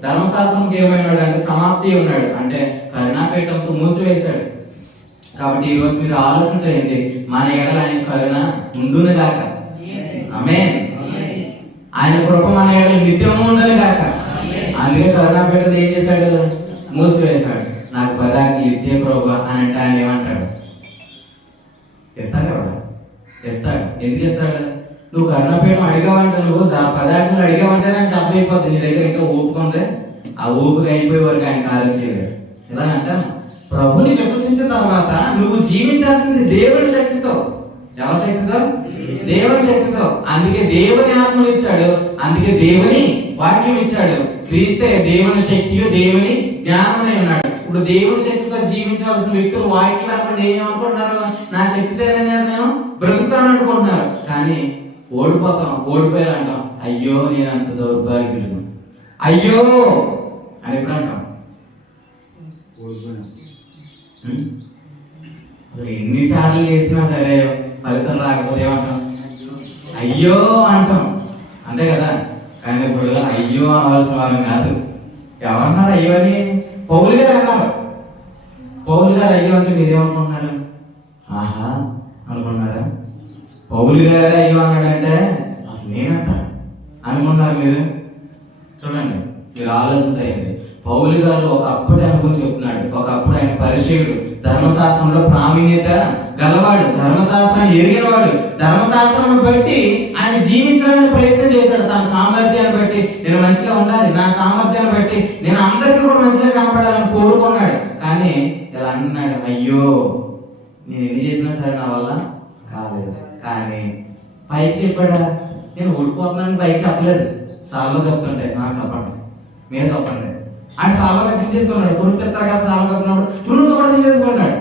ధర్మశాస్త్రంకి ఏమైనాడు అంటే సమాప్తి ఉన్నాడు, అంటే కరుణాపీఠంతో మూసివేశాడు. కాబట్టి ఈ రోజు మీరు ఆలోచన చేయండి, మన ఎడల ఆయన కరుణ ఉండును గాక. ఆమేన్. ఆయన కృప మన ఎడల నిత్యము ఉండును గాక. అందుకే కరుణాపీఠం ఏం చేశాడు? మూసివేశాడు. నాకు 10 ఆజ్ఞలు ఇచ్చే ప్రభువా అని అంటే ఆయన ఏమంటాడు? ఎందుకు ఇస్తాడు? నువ్వు కరుణాపీఠం అడిగావంటే, నువ్వు 10 ఆజ్ఞలు అడిగావంటే నాకు చెప్పలేకపోద్ది. నీ దగ్గర ఇంకా ఓపిక ఉంది, ఆ ఓపిక అయిపోయే వరకు ఆయన కార్యం చేయలేడు. ఇలా అంటాను, ప్రభుని విశ్వసించిన తర్వాత నువ్వు జీవించాల్సింది దేవుని శక్తితో. ఎవరి శక్తితో? దేవుని శక్తితో. అందుకే దేవుని ఆత్మను ఇచ్చాడు, అందుకే దేవుని వాక్యం ఇచ్చాడు. క్రీస్తే దేవుని శక్తి, దేవుని జ్ఞానమై ఉన్నాడు. ఇప్పుడు దేవుని శక్తితో జీవించాల్సిన వ్యక్తులు వాక్యం అనుకోండి ఏమనుకుంటున్నారు? నా శక్తితోనే నేను బ్రతుకుతాను అనుకుంటున్నారు. కానీ ఓడిపోయారంటాం. అయ్యో నేను అంత దౌర్భాగ్యుడు, అయ్యో అని ఎప్పుడు అంటాం? అసలు ఎన్నిసార్లు చేసినా సరే ఫలితం రాకపోతే ఏమంటాం? అయ్యో అంటాం, అంతే కదా. కానీ ఇప్పుడు అయ్యో అనవలసిన వారు కాదు. ఎవరన్నారు అయ్యో అని? పౌలు గారు అన్నారు. పౌలు గారు అయ్యో అంటే మీరేమనుకుంటున్నారు? ఆహా అనుకున్నారా? పౌలు గారు అయ్యో అన్నాడంటే అసలు నేనంట అనుకున్నారు మీరు? చూడండి, మీరు ఆలోచించండి. పౌలు గారు ఒకప్పుడు అనుకుని చెప్తున్నాడు. ఒకప్పుడు ఆయన పరిచయుడు, ధర్మశాస్త్రంలో ప్రావీణ్యత గలవాడు, ధర్మశాస్త్రాన్ని ఎరిగినవాడు. ధర్మశాస్త్రం బట్టి ఆయన జీవించడానికి ప్రయత్నం చేశాడు. తన సామర్థ్యాన్ని బట్టి నేను మంచిగా ఉండాలి, నా సామర్థ్యాన్ని బట్టి నేను అందరికీ కూడా మంచిగా కనపడాలని కోరుకున్నాడు. కానీ ఇలా అన్నాడు, అయ్యో నేను ఎన్ని చేసినా సరే నా వల్ల కాలేదు. కానీ పైకి చెప్పాడా? నేను ఓడిపోతున్నాను పైకి చెప్పలేదు. చాలా చెప్తుంటే నాకు తప్పండి, మీరు తప్పండి అని చాలా తగ్గించేసుకున్నాడు. ఫ్రూట్స్ చెప్తారు కదా, చాలా కప్పినప్పుడు ఫ్రూట్స్ కూడా తీసేసుకున్నాడు.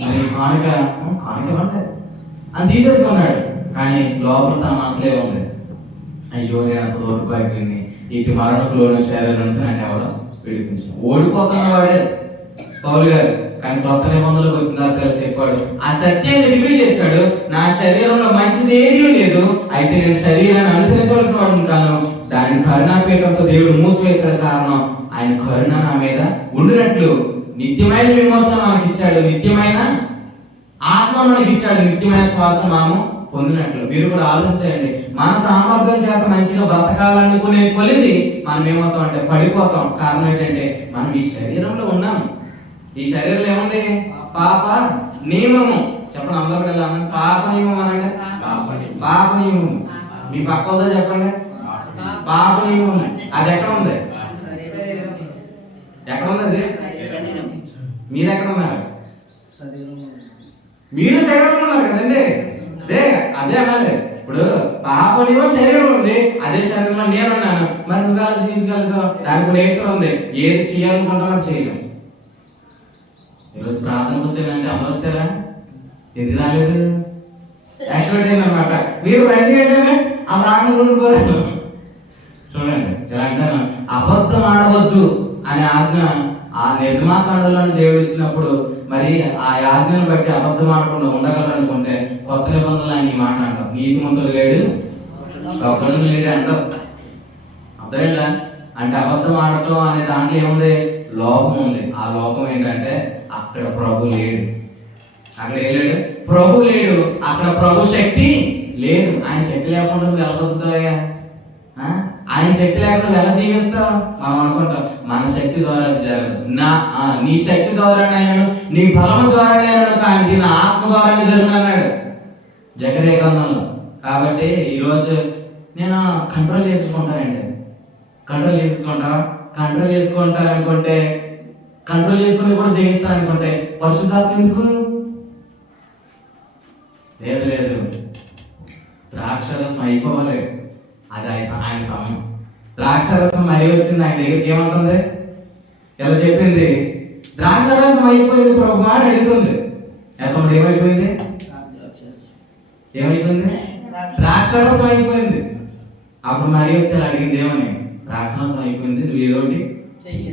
మరి కానుక ఇవ్వండి అని తీసేసుకున్నాడు. కానీ లోపల తన మనసులే ఉంది, అయ్యో నేను అంత దౌర్భాగ్యుడిని, ఇటు మరణంలోని శరీరం నుంచి నన్ను ఎవరో విడిపించాను. ఓడిపోతున్న వాడే పౌలు గారు. కానీ కొత్త నిబంధనలకు వచ్చిన తర్వాత చెప్పాడు, ఆ సత్యాన్ని రివీల్ చేశాడు. నా శరీరంలో మంచిది ఏదీ లేదు, అయితే నేను శరీరాన్ని అనుసరించవలసిన వాడు ఉంటాను. దాని కరుణాపీఠంతో దేవుడు మూసివేశాడు. కారణం ఆయన కరుణ నా మీద ఉండినట్లు. నిత్యమైన విమోచన మనకి ఇచ్చాడు, నిత్యమైన ఆత్మ మనకి ఇచ్చాడు, నిత్యమైన శ్వాస మనము పొందినట్లు. మీరు కూడా ఆలోచించండి. మన సామర్థ్యం చేత మంచిగా బ్రతకాలనుకునే కొలిది మనం ఏమవుతాం అంటే పడిపోతాం. కారణం ఏంటంటే మనం ఈ శరీరంలో ఉన్నాం. ఈ శరీరంలో ఏముంది? పాప నియమము. చెప్పండి అందరూ కూడా, పాప నియమం అనంటే పాప నియమం. మీ పక్కతో చెప్పండి, పాప నియమం. అది ఎక్కడ ఉంది? ఎక్కడ ఉంది అది? మీరు ఎక్కడ ఉన్నారు? మీరు శరీరంలో ఉన్నారు కదండి. అదే అనాలి. ఇప్పుడు పాప నియమం శరీరం ఉంది, అదే శరీరంలో నేనున్నాను. మరి నువ్వు ఆలోచించగలుగుతావు? దానికి నేచర్ ఉంది. ఏది చేయాలనుకుంటామో అది చేయలేం. ఈరోజు ప్రార్థనకు వచ్చారంటే అందరూ వచ్చారా? ఎందుకు రాలేదు? యాక్టివేట్ అయింది అనమాట. మీరు రండి అంటేనే ఆ రాకుండా ఉండిపోయారు. చూడండి ఎలా అంటాను, అబద్ధం ఆడవద్దు అనే ఆజ్ఞ ఆ నిర్మాకాండంలోని దేవుడు ఇచ్చినప్పుడు మరి ఆ ఆజ్ఞను బట్టి అబద్ధం ఆడకుండా ఉండగలనుకుంటే కొత్త నిబంధనలు ఆయన ఈ మాట అంటాం, నీతిమంతుడు లేడు ఒక్కడు లేడు అంటాం. అర్థమైందా? అంటే అబద్ధం ఆడటం అనే దాంట్లో ఏముంది? లోపం ఉంది. ఆ లోపం ఏంటంటే అక్కడ ప్రభు లేడు. అక్కడ ఏం లేడు? ప్రభు లేడు. అక్కడ ప్రభు శక్తి లేదు. ఆయన శక్తి లేకుండా నువ్వు ఎలా బతుకుతావా? ఆయన శక్తి లేకుండా నువ్వు ఎలా జీవిస్తావు? మనం అనుకుంటాం మన శక్తి ద్వారా అది జరగదు. నీ శక్తి ద్వారానే అయినాడు, నీ బలం ద్వారానే అయినాడు, కానీ దీని ఆత్మ ద్వారానే జరుగుతున్నాడు జకర్యా గ్రంథంలో. కాబట్టి ఈరోజు నేను కంట్రోల్ చేసుకుంటానండి. కంట్రోల్ చేసుకుంటా అనుకుంటే, కంట్రోల్ చేసుకుని కూడా జయిస్తా అనుకుంటే పరిశుద్ధాత్మ ఎందుకు? లేదు, ద్రాక్షరసం అయిపోవాలి. అది ఆయన సమయం. ద్రాక్షరసం అయి వచ్చింది ఆయన దగ్గరికి. ఏమంటుంది? ఎలా చెప్పింది? ద్రాక్షరసం అయిపోయింది ప్రభు అని అడుగుతుంది. ఎక్కడ ఏమైపోయింది? ద్రాక్షరసం అయిపోయింది. అప్పుడు మరి వచ్చారు అడిగింది ఏమని? ద్రాక్షరసం అయిపోయింది, నువ్వు ఏదోటి.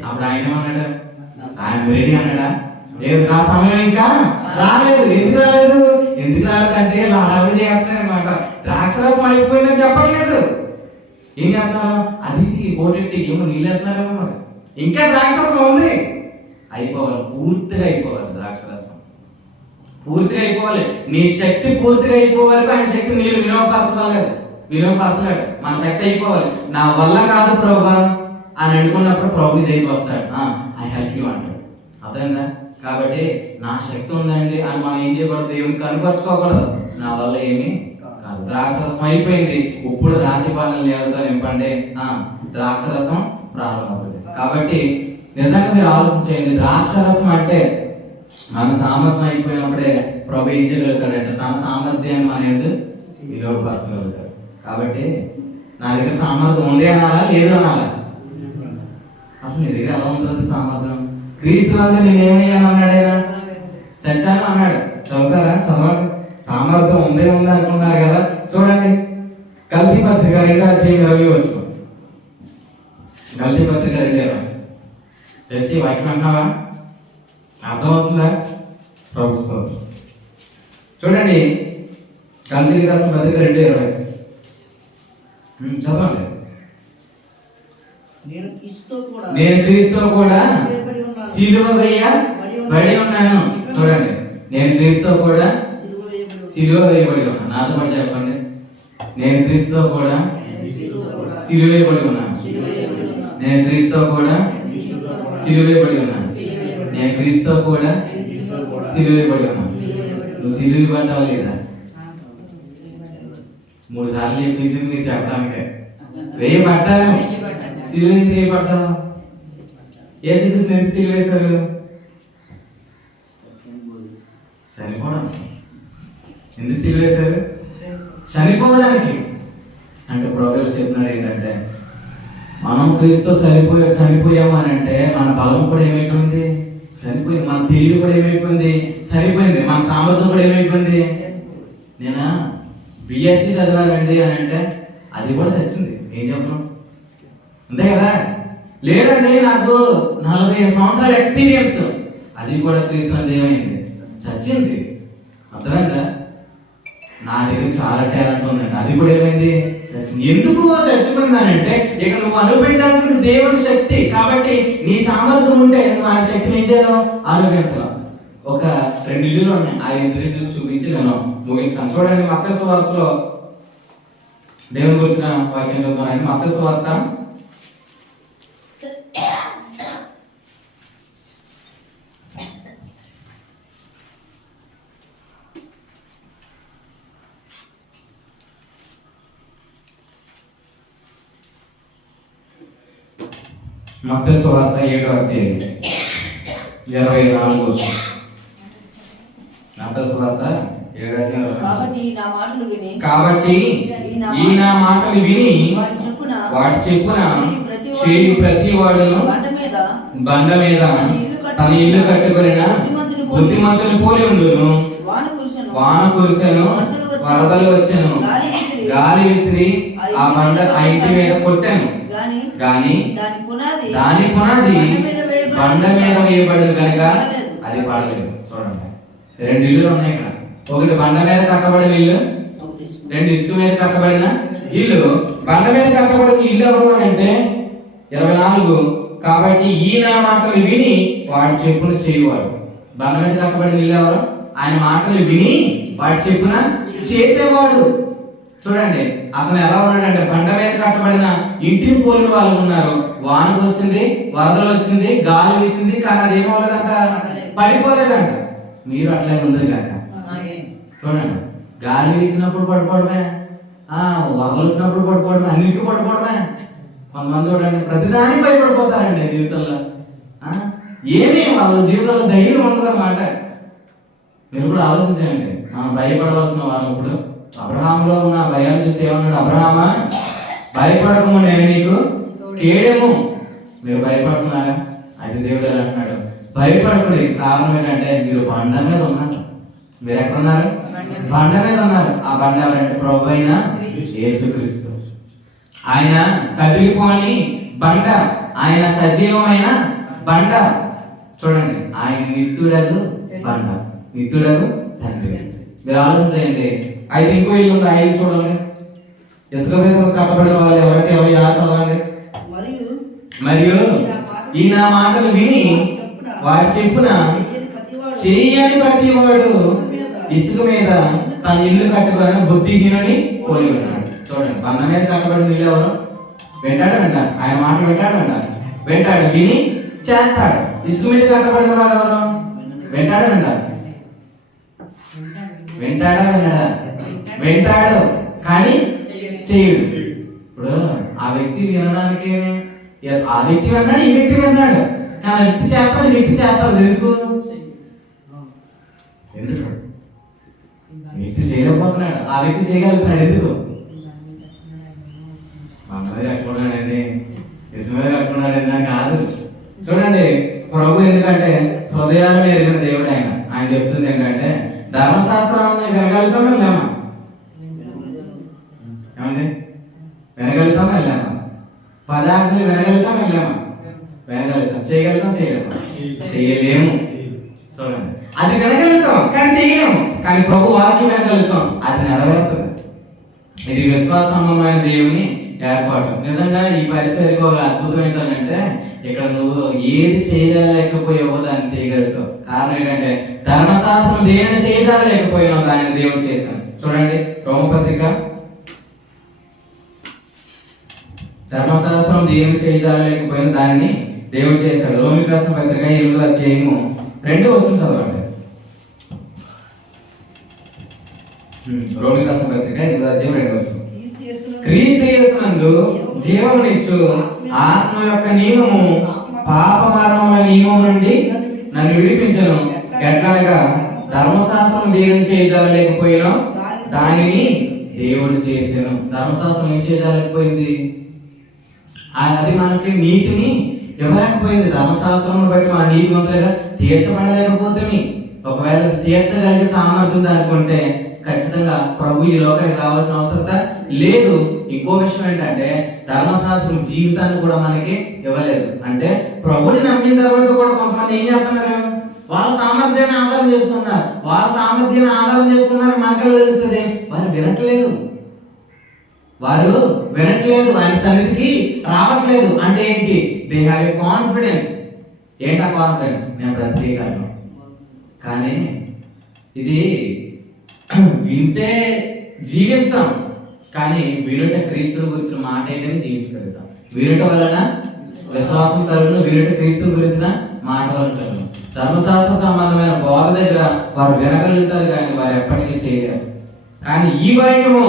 అప్పుడు ఆయన ఏమన్నాడు? ఆయన రెడీ అన్నాడా? లేదు, నా సమయం ఇంకా రాలేదు. ఎందుకు రాలేదంటే లాభం చేస్తారనమాట. ద్రాక్షరసం అయిపోయిందని చెప్పట్లేదు. ఏం చేస్తున్నారు? అది పోటెట్టి ఏమో నీళ్ళు వేస్తున్నారేమో. మరి ఇంకా ద్రాక్షరసం ఉంది. అయిపోవాలి, పూర్తిగా అయిపోవాలి. ద్రాక్షరసం పూర్తిగా అయిపోవాలి. నీ శక్తి పూర్తిగా అయిపోవాలి. ఆయన శక్తి నీళ్ళు వినియోగపరచలేడు. మన శక్తి అయిపోవాలి. నా వల్ల కాదు ప్రభు అని అనుకున్నప్పుడు ప్రభు నీ దగ్గరికి వస్తాడు. ఐ హెల్ప్ యూ అంటాడు. అర్థమైందా? కాబట్టి నా శక్తి ఉందండి అని మనం ఏం చేయకూడదు? దేవునికి కనుపరచుకోకూడదు. నా వల్ల ఏమీ కాదు. ద్రాక్షరసం అయిపోయింది, ఇప్పుడు రాతి పాలన నీళ్ళతో నింపండి, ద్రాక్షరసం ప్రారంభమవుతుంది. కాబట్టి నిజంగా మీరు ఆలోచించండి, ద్రాక్షరసం అంటే మన సామర్థ్యం అయిపోయినప్పుడే ప్రభు ఏం చేయగలుగుతాడంటే తన సామర్థ్యాన్ని మన ఏదో వినియోగపరచగలుగుతాడు. కాబట్టి నా దగ్గర సామర్థ్యం ఉంది అనాలా లేదు అనాలా? అసలు నీ దగ్గర ఎలా ఉంటుంది సామర్థ్యం? క్రీస్తు అంతా నేనేమయ్యాను అన్నాడు, ఆయన చచ్చాను అన్నాడు. చదువుతారా? చదవండి. సామర్థ్యం ఉంది అనుకున్నారు కదా. చూడండి, గల్తీ పత్రిక 2:20. గల్తీ పత్రిక 2:20 తెలిసి వాక్యం అంటున్నావా? అర్థమవుతుందా? ప్రభుత్వం చూడండి, గల్తీ రాసిన పత్రిక 2:20 చదవండి. నేను క్రీస్తుతో కూడా సిలువ వేయబడి ఉన్నాను. చూడండి, నేను క్రీస్తుతో కూడా సిలువ వేయబడి ఉన్నాను. నాతో పాటు చెప్పండి, నేను క్రీస్తుతో కూడా సిలువ వేయబడి ఉన్నాను. నేను క్రీస్తుతో కూడా సిలువ వేయబడి ఉన్నాను. నేను క్రీస్తుతో కూడా సిలువ వేయబడి ఉన్నాను. నువ్వు సిలువ ఇవ్వబడ్డావా లేదా? 3 సార్లు చెప్పించింది నీకు చెప్పడానికే. వేయబడ్డాను. సిలువ ఎందుకు వేయబడ్డావు? యేసుక్రీస్తు ఎందుకు సిలువ వేశారు? చనిపోవడం. ఎందుకు సిలువ వేశారు? చనిపోవడానికి. అంటే ప్రభువు చెప్తున్నారు ఏంటంటే, మనం క్రీస్తు చనిపోయాము అని అంటే మన బలం కూడా ఏమైపోయింది? చనిపోయింది. మన తెలివి కూడా ఏమైపోయింది? చనిపోయింది. మన సామర్థ్యం కూడా ఏమైపోయింది? నేను బిఎస్సి చదివానండి అని అంటే అది కూడా చచ్చింది. ఏం చెప్పను? అంతే కదా. లేదండి నాకు 40 సంవత్సరాల ఎక్స్పీరియన్స్, అది కూడా క్రీస్తు ఏమైంది? చచ్చింది. అర్థమైందా? నా దగ్గర చాలా టాలెంట్ ఉందండి, అది కూడా ఏమైంది? చచ్చింది. ఎందుకు చచ్చిపోయిందనంటే ఇక నువ్వు అనుభవించాల్సిన దేవుని శక్తి. కాబట్టి నీ సామర్థ్యం ఉంటే నువ్వు ఆ శక్తిని ఏం చేయాలో అనుభవించాలి. ఒక 2 ఇల్లులు ఉన్నాయి, ఆ 2 ఇల్లు చూపించి నేను ముగిస్తాను. చూడండి, మత్తయి సువార్తలో దేవుని గురించిన వాక్యం చదువుతానండి. మత్తయి సువార్త 7:24. కాబట్టి ఈ నా మాటలు విని వాటి చెప్పున చేయి ప్రతి వాడును బండ మీద తన ఇల్లు కట్టుకొనిన బుద్ధిమంతుని పోలి ఉండును. వాన కురిసెను, వరదలు వచ్చెను, గాలి విసిరి ఆ బండ ఆ ఇంటి మీద కొట్టాను, గాని దాని పునాది బండ మీద వేయబడింది కనుక అది పడలేదు. చూడండి, 2 ఇల్లులు ఉన్నాయి ఇక్కడ. ఒకటి బండ మీద కట్టబడిన ఇల్లు, 2 ఇసుక మీద కట్టబడిన ఇల్లు. బండ మీద కట్టబడిన ఇల్లు ఎవరు అంటే 24. కాబట్టి ఈ నా మాటలు విని వాటి చెప్పున చేయవారు. బండ మీద కట్టబడిన ఇల్లు ఎవరు? ఆయన మాటలు విని వాటి చెప్పున చేసేవాడు. చూడండి, అతను ఎలా ఉన్నాడంటే బండ మీద కట్టబడిన ఇంటిని పోలిన వాళ్ళు ఉన్నారు. వాన వచ్చింది, వరదలు వచ్చింది, గాలి వీచింది, కానీ అది ఏమవలేదంట, పడిపోలేదంట. మీరు అట్లే ఉంది కాక. చూడండి, గాలి వీచినప్పుడు పడిపోవడమే, వరదలు వచ్చినప్పుడు పడిపోవడమే, అన్నిటికీ పడిపోవడమే. కొంతమంది చూడండి ప్రతిదానికి భయపడిపోతారండి జీవితంలో. ఏమీ వాళ్ళ జీవితంలో ధైర్యం ఉండదన్నమాట. మీరు కూడా ఆలోచించండి, మనం భయపడవలసిన వాళ్ళు. ఇప్పుడు అబ్రహాములో ఉన్న భయాన్ని చూసి ఏమన్నాడు? అబ్రహామా, భయపడకము, నేను నీకు కేడము. మీరు భయపడుతున్నారా? అయితే దేవుడు ఎలా అంటున్నాడు? భయపడకూడదు. కారణం ఏంటంటే మీరు బండ మీద ఉన్నారు. మీరు ఎక్కడున్నారు? బండ మీద ఉన్నారు. ఆ బండ ఎవరంటే ప్రభు అయిన యేసుక్రీస్తు. ఆయన కదిలిపోని బండ, ఆయన సజీవమైన బండ. చూడండి, ఆయన నిత్యుడగు బండ, నిత్యుడగు తండ్రి. మీరు ఆలోచించండి. అయితే ఇంకో ఇల్లు ఉంది, ఆ ఇల్లు చూడండి. ఇసుక మీద కట్టబడిన వాళ్ళు ఎవరంటే ఎవరు? చదవండి. మరియు ఈ నా మాటలు విని వారి చెప్పున చెయ్యని ప్రతి వాడు ఇసుక మీద తన ఇల్లు కట్టుకొని బుద్ధిహీనుని పోలి ఉన్నాడు. చూడండి, బండ మీద కట్టబడిన ఇల్లు ఎవరు? వింటాడు, ఆయన మాట వింటాడు, విని చేస్తాడు. ఇసుక మీద కట్టబడిన వాడు ఎవరు? వింటాడా? వింటాడు. కానీ చేయడు. ఇప్పుడు ఆ వ్యక్తి వినడానికి ఆ వ్యక్తి విన్నాడు, ఈ వ్యక్తి విన్నాడు, కానీ ఆ వ్యక్తి చేస్తాడు, ఈ వ్యక్తి చేస్తాడు. ఎందుకు ఎందుకు వ్యక్తి చేయలేకపోతున్నాడు, ఆ వ్యక్తి చేయగలుగుతున్నాడు. ఎందుకు? అమ్మది కట్టుకున్నాడండి, ఇసుమది కట్టుకున్నాడండి అని కాదు. చూడండి, ప్రభు ఎందుకంటే హృదయాన్ని ఎరిగిన దేవుడు ఆయన చెప్తుంది ఏంటంటే ధర్మశాస్త్రాన్ని వినగలుగుతాం వెళ్ళామా? ఏమండి వినగలుగుతాం వెళ్ళామా? పదార్థాలు వినగలుగుతాం వెళ్ళామా? వినగలుగుతాం. చేయగలుగుతాం చేయలేము. చూడండి, అది వినగలుగుతాం కానీ చేయలేము. కానీ ప్రభు వాక్యం వినగలుగుతాం, అది నెరవేరుతుంది. ఇది విశ్వాసమైన దేవుని ఏర్పాటు. నిజంగా ఈ పరిచయకు ఒక అద్భుతం ఏంటంటే ఇక్కడ నువ్వు ఏది చేయలేకపోయావో దాన్ని చేయగలుగుతావు. కారణం ఏంటంటే ధర్మశాస్త్రం దేనిని చేయలేకపోయినావు, దాన్ని దేవుడు చేశాను. చూడండి, రోమపత్రిక ధర్మశాస్త్రం దేనిని చేయలేకపోయినా దాన్ని దేవుడు చేశాడు. రోమిలకు రాసిన పత్రిక 8వ అధ్యాయము 2వ వచనం చదవండి. రోమిలకు రాసిన పత్రిక 8వ అధ్యాయం 2వ వచనం. క్రీస్తు యేసునందు జీవమునిచ్చు ఆత్మ యొక్క నియమము పాప మరణముల నియమం నుండి నన్ను విడిపించను. ఎట్లాగా ధర్మశాస్త్రం దేనిని చేయలేకపోయినా దానిని దేవుడు చేశాను. ధర్మశాస్త్రం ఏం చేయలేకపోయింది? అది మనకి నీతిని ఇవ్వలేకపోయింది. ధర్మశాస్త్రం బట్టి మన నీతిమంతులుగా తీర్చబడలేకపోతే, ఒకవేళ తీర్చగలిగే సామర్థ్యం అనుకుంటే ఖచ్చితంగా ప్రభు ఈ లోకానికి రావాల్సిన అవసరత లేదు. ఇంకో విషయం ఏంటంటే ధర్మశాస్త్రం జీవితాన్ని కూడా మనకి ఇవ్వలేదు. అంటే ప్రభుని నమ్మిన తర్వాత కూడా కొంతమంది ఏం చేస్తున్నారు? వాళ్ళ సామర్థ్యాన్ని ఆధారం చేసుకున్నారు. మనకెలా తెలుస్తుంది? వారు వినట్లేదు, ఆయన సన్నిధికి రావట్లేదు. అంటే ఏంటి? They have a confidence. ఏంటా కాన్ఫిడెన్స్? నేను బ్రతికేయగలను. కానీ ఇది వింటే జీవిస్తాం, కానీ వినుట క్రీస్తు గురించిన మాట అయితేనే జీవించగలుగుతాం. వినుట వలన విశ్వాసం కలుగును, వినుట క్రీస్తు గురించిన మాట వలన కలుగును. ధర్మశాస్త్ర సంబంధమైన బోధ దగ్గర వారు వినగలుగుతారు, కానీ వారు ఎప్పటికీ చేయలేరు. కానీ ఈ వాక్యము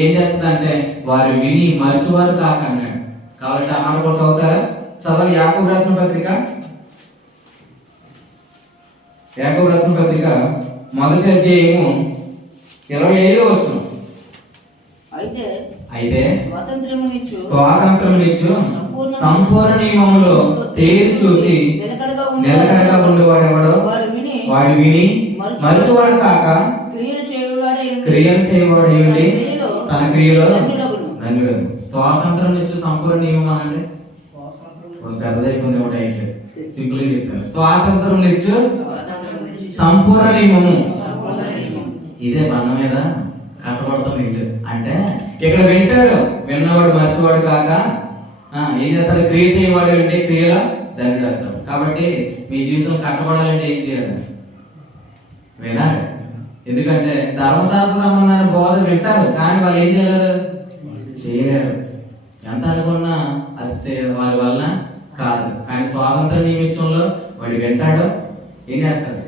ఏం చేస్తుందంటే వారు విని మరిచివారు కాక అన్నాడు. కాబట్టి ఆ మాట కూడా చదువుతారా? చదవాలి. యాకోబు రాసిన పత్రిక 1వ అధ్యాయము 25వ వచనం. అయితే స్వాతంత్రమునిచ్చు సంపూర్ణ నియమములో తేరి చూచి నిలకడగా ఉండేవాడెవడో వాడు విని మరిచివాడు కాక క్రియలు చేయవాడు ఉండి తన క్రియలో ధన్యుడు. స్వాతంత్రం ఇచ్చు సంపూర్ణ నియమం అనండి. పెద్దదైపోయింది ఒకటి అయితే సింపుల్ గా చెప్తాను. స్వాతంత్రం ఇచ్చు సంపూర్ణ నియమము. ఇదే బండ మీద కట్టబడతాం ఇల్లు అంటే ఇక్కడ విన్నవాడు మర్చివాడు కాక ఏం చేస్తాడు? క్రియ చేయవాడు అంటే క్రియల ధన్యుడు అవుతాడు. కాబట్టి మీ జీవితం కట్టబడాలంటే ఏం చేయాలి? వినాలి. ఎందుకంటే ధర్మశాస్త్ర సంబంధమైన బోధ వింటారు, కానీ వాళ్ళు ఏం చేయలేరు. ఎంత అనుకున్నా అది వాళ్ళ వల్ల కాదు. కానీ స్వాతంత్ర నియమించంలో వాడు వింటాడు. ఏం చేస్తాడు?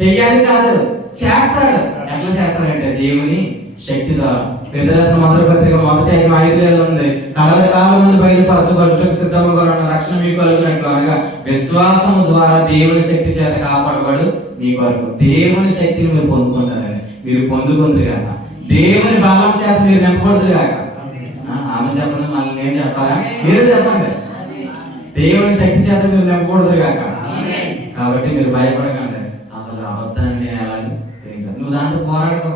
చెయ్యాలి కాదు, చేస్తాడు. ఎట్లా చేస్తాడంటే దేవుని శక్తి ద్వారా. పెద్దరాసిన మొదటి పత్రిక 1:5 ఉంది. కలల కాలం ముందు బయలుపరచబడుటకు సిద్ధముగా ఉన్న రక్షణ మీకు కలుగునట్లు, అనగా విశ్వాసము ద్వారా దేవుని శక్తి చేత కాపాడబడు మీ కొరకు. దేవుని శక్తిని మీరు పొందుకుంటారని మీరు పొందుకుంటారు కాక, దేవుని బలం చేత మీరు నింపబడుతుంది కాక. ఆమె చెప్పండి, మళ్ళీ నేను చెప్పాలా? మీరు చెప్పండి. దేవుని శక్తి చేత మీరు నింపకూడదు కాక. కాబట్టి మీరు భయపడకండి. అసలు అబద్ధాన్ని నేను ఎలా తెలియజేయాలి? నువ్వు దాంతో పోరాడుకో,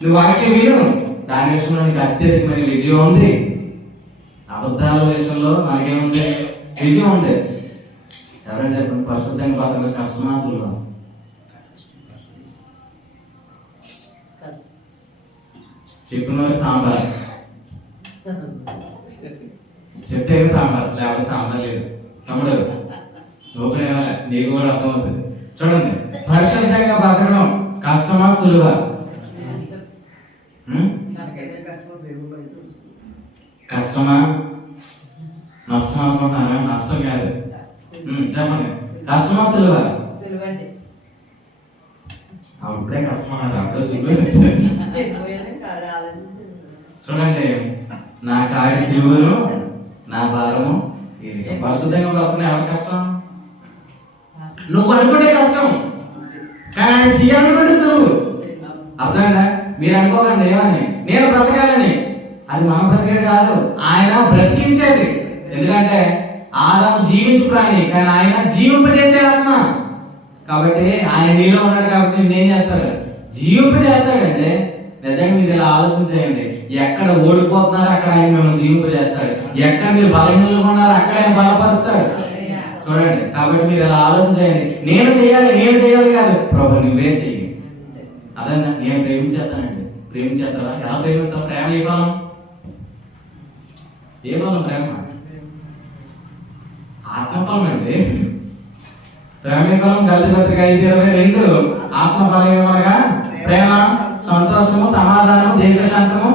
నువ్వు వాక్యం విను. దాని విషయంలో నీకు అత్యధికమైన విజయం ఉంది. అబద్ధాల విషయంలో మనకేముంది? విజయం ఉంది. ఎవరైనా చెప్పండి, పరిశుద్ధంగా బతకడం కష్టమా సులువా? చెప్పిన సాంబార్ చెప్తే సాంబార్, లేకపోతే సాంబార్ లేదు. తమ్ముడు నువ్వు కూడా ఏమన్నా, నీకు కూడా అర్థమవుతుంది. చూడండి, పరిశుద్ధంగా బతకడం కష్టమా సులువా? కష్టమా నష్టం అనుకుంటున్నారా? నష్టం కాదు. చెప్పండి, కష్టమా సులువా? ఇప్పుడే కష్టం అన్నారు, అప్పుడే చూడండి, నా కాడి శివును నా భారము ఇది. పరిశుద్ధంగా బ్రతుకునే ఎవరి కష్టం? నువ్వు అనుకుంటే కష్టం, కానీ ఆయన చేయాలనుకుంటే సులువు. అర్థమైందా? మీరు అనుకోకండి ఏమని నేను బ్రతకాలని, అది మనం బ్రతికేది కాదు, ఆయన బ్రతికించేది. ఎందుకంటే ఆదాము జీవించు ప్రాణి, కానీ ఆయన జీవింపజేసే ఆత్మ. కాబట్టి ఆయన నీలో ఉన్నాడు కాబట్టి నేనేం చేస్తాడు? జీవింపజేస్తాడంటే. నిజంగా మీరు ఇలా ఆలోచించేయండి, ఎక్కడ ఓడిపోతున్నారో అక్కడ ఆయన మిమ్మల్ని జీవింపజేస్తాడు, ఎక్కడ మీరు బలహీనంగా ఉన్నారో అక్కడ ఆయన బలపరుస్తాడు. చూడండి, కాబట్టి మీరు ఇలా ఆలోచించేయండి, నేను చేయాలి కాదు, ప్రభు నువ్వే చెయ్యి. అదే నేను ప్రేమించేస్తానండి. ప్రేమించేస్తావా? ఎలా ప్రేమిస్తావు? ప్రేమ ఏ బలం? ఏ బలం? ప్రేమ ఆత్మఫలం అండి. ప్రేమ ఏ బలం? గలతీ పత్రిక 5:22 ఆత్మఫలం ఏమనగా ప్రేమ, సంతోషము, సమాధానము, దీర్ఘశాంతము,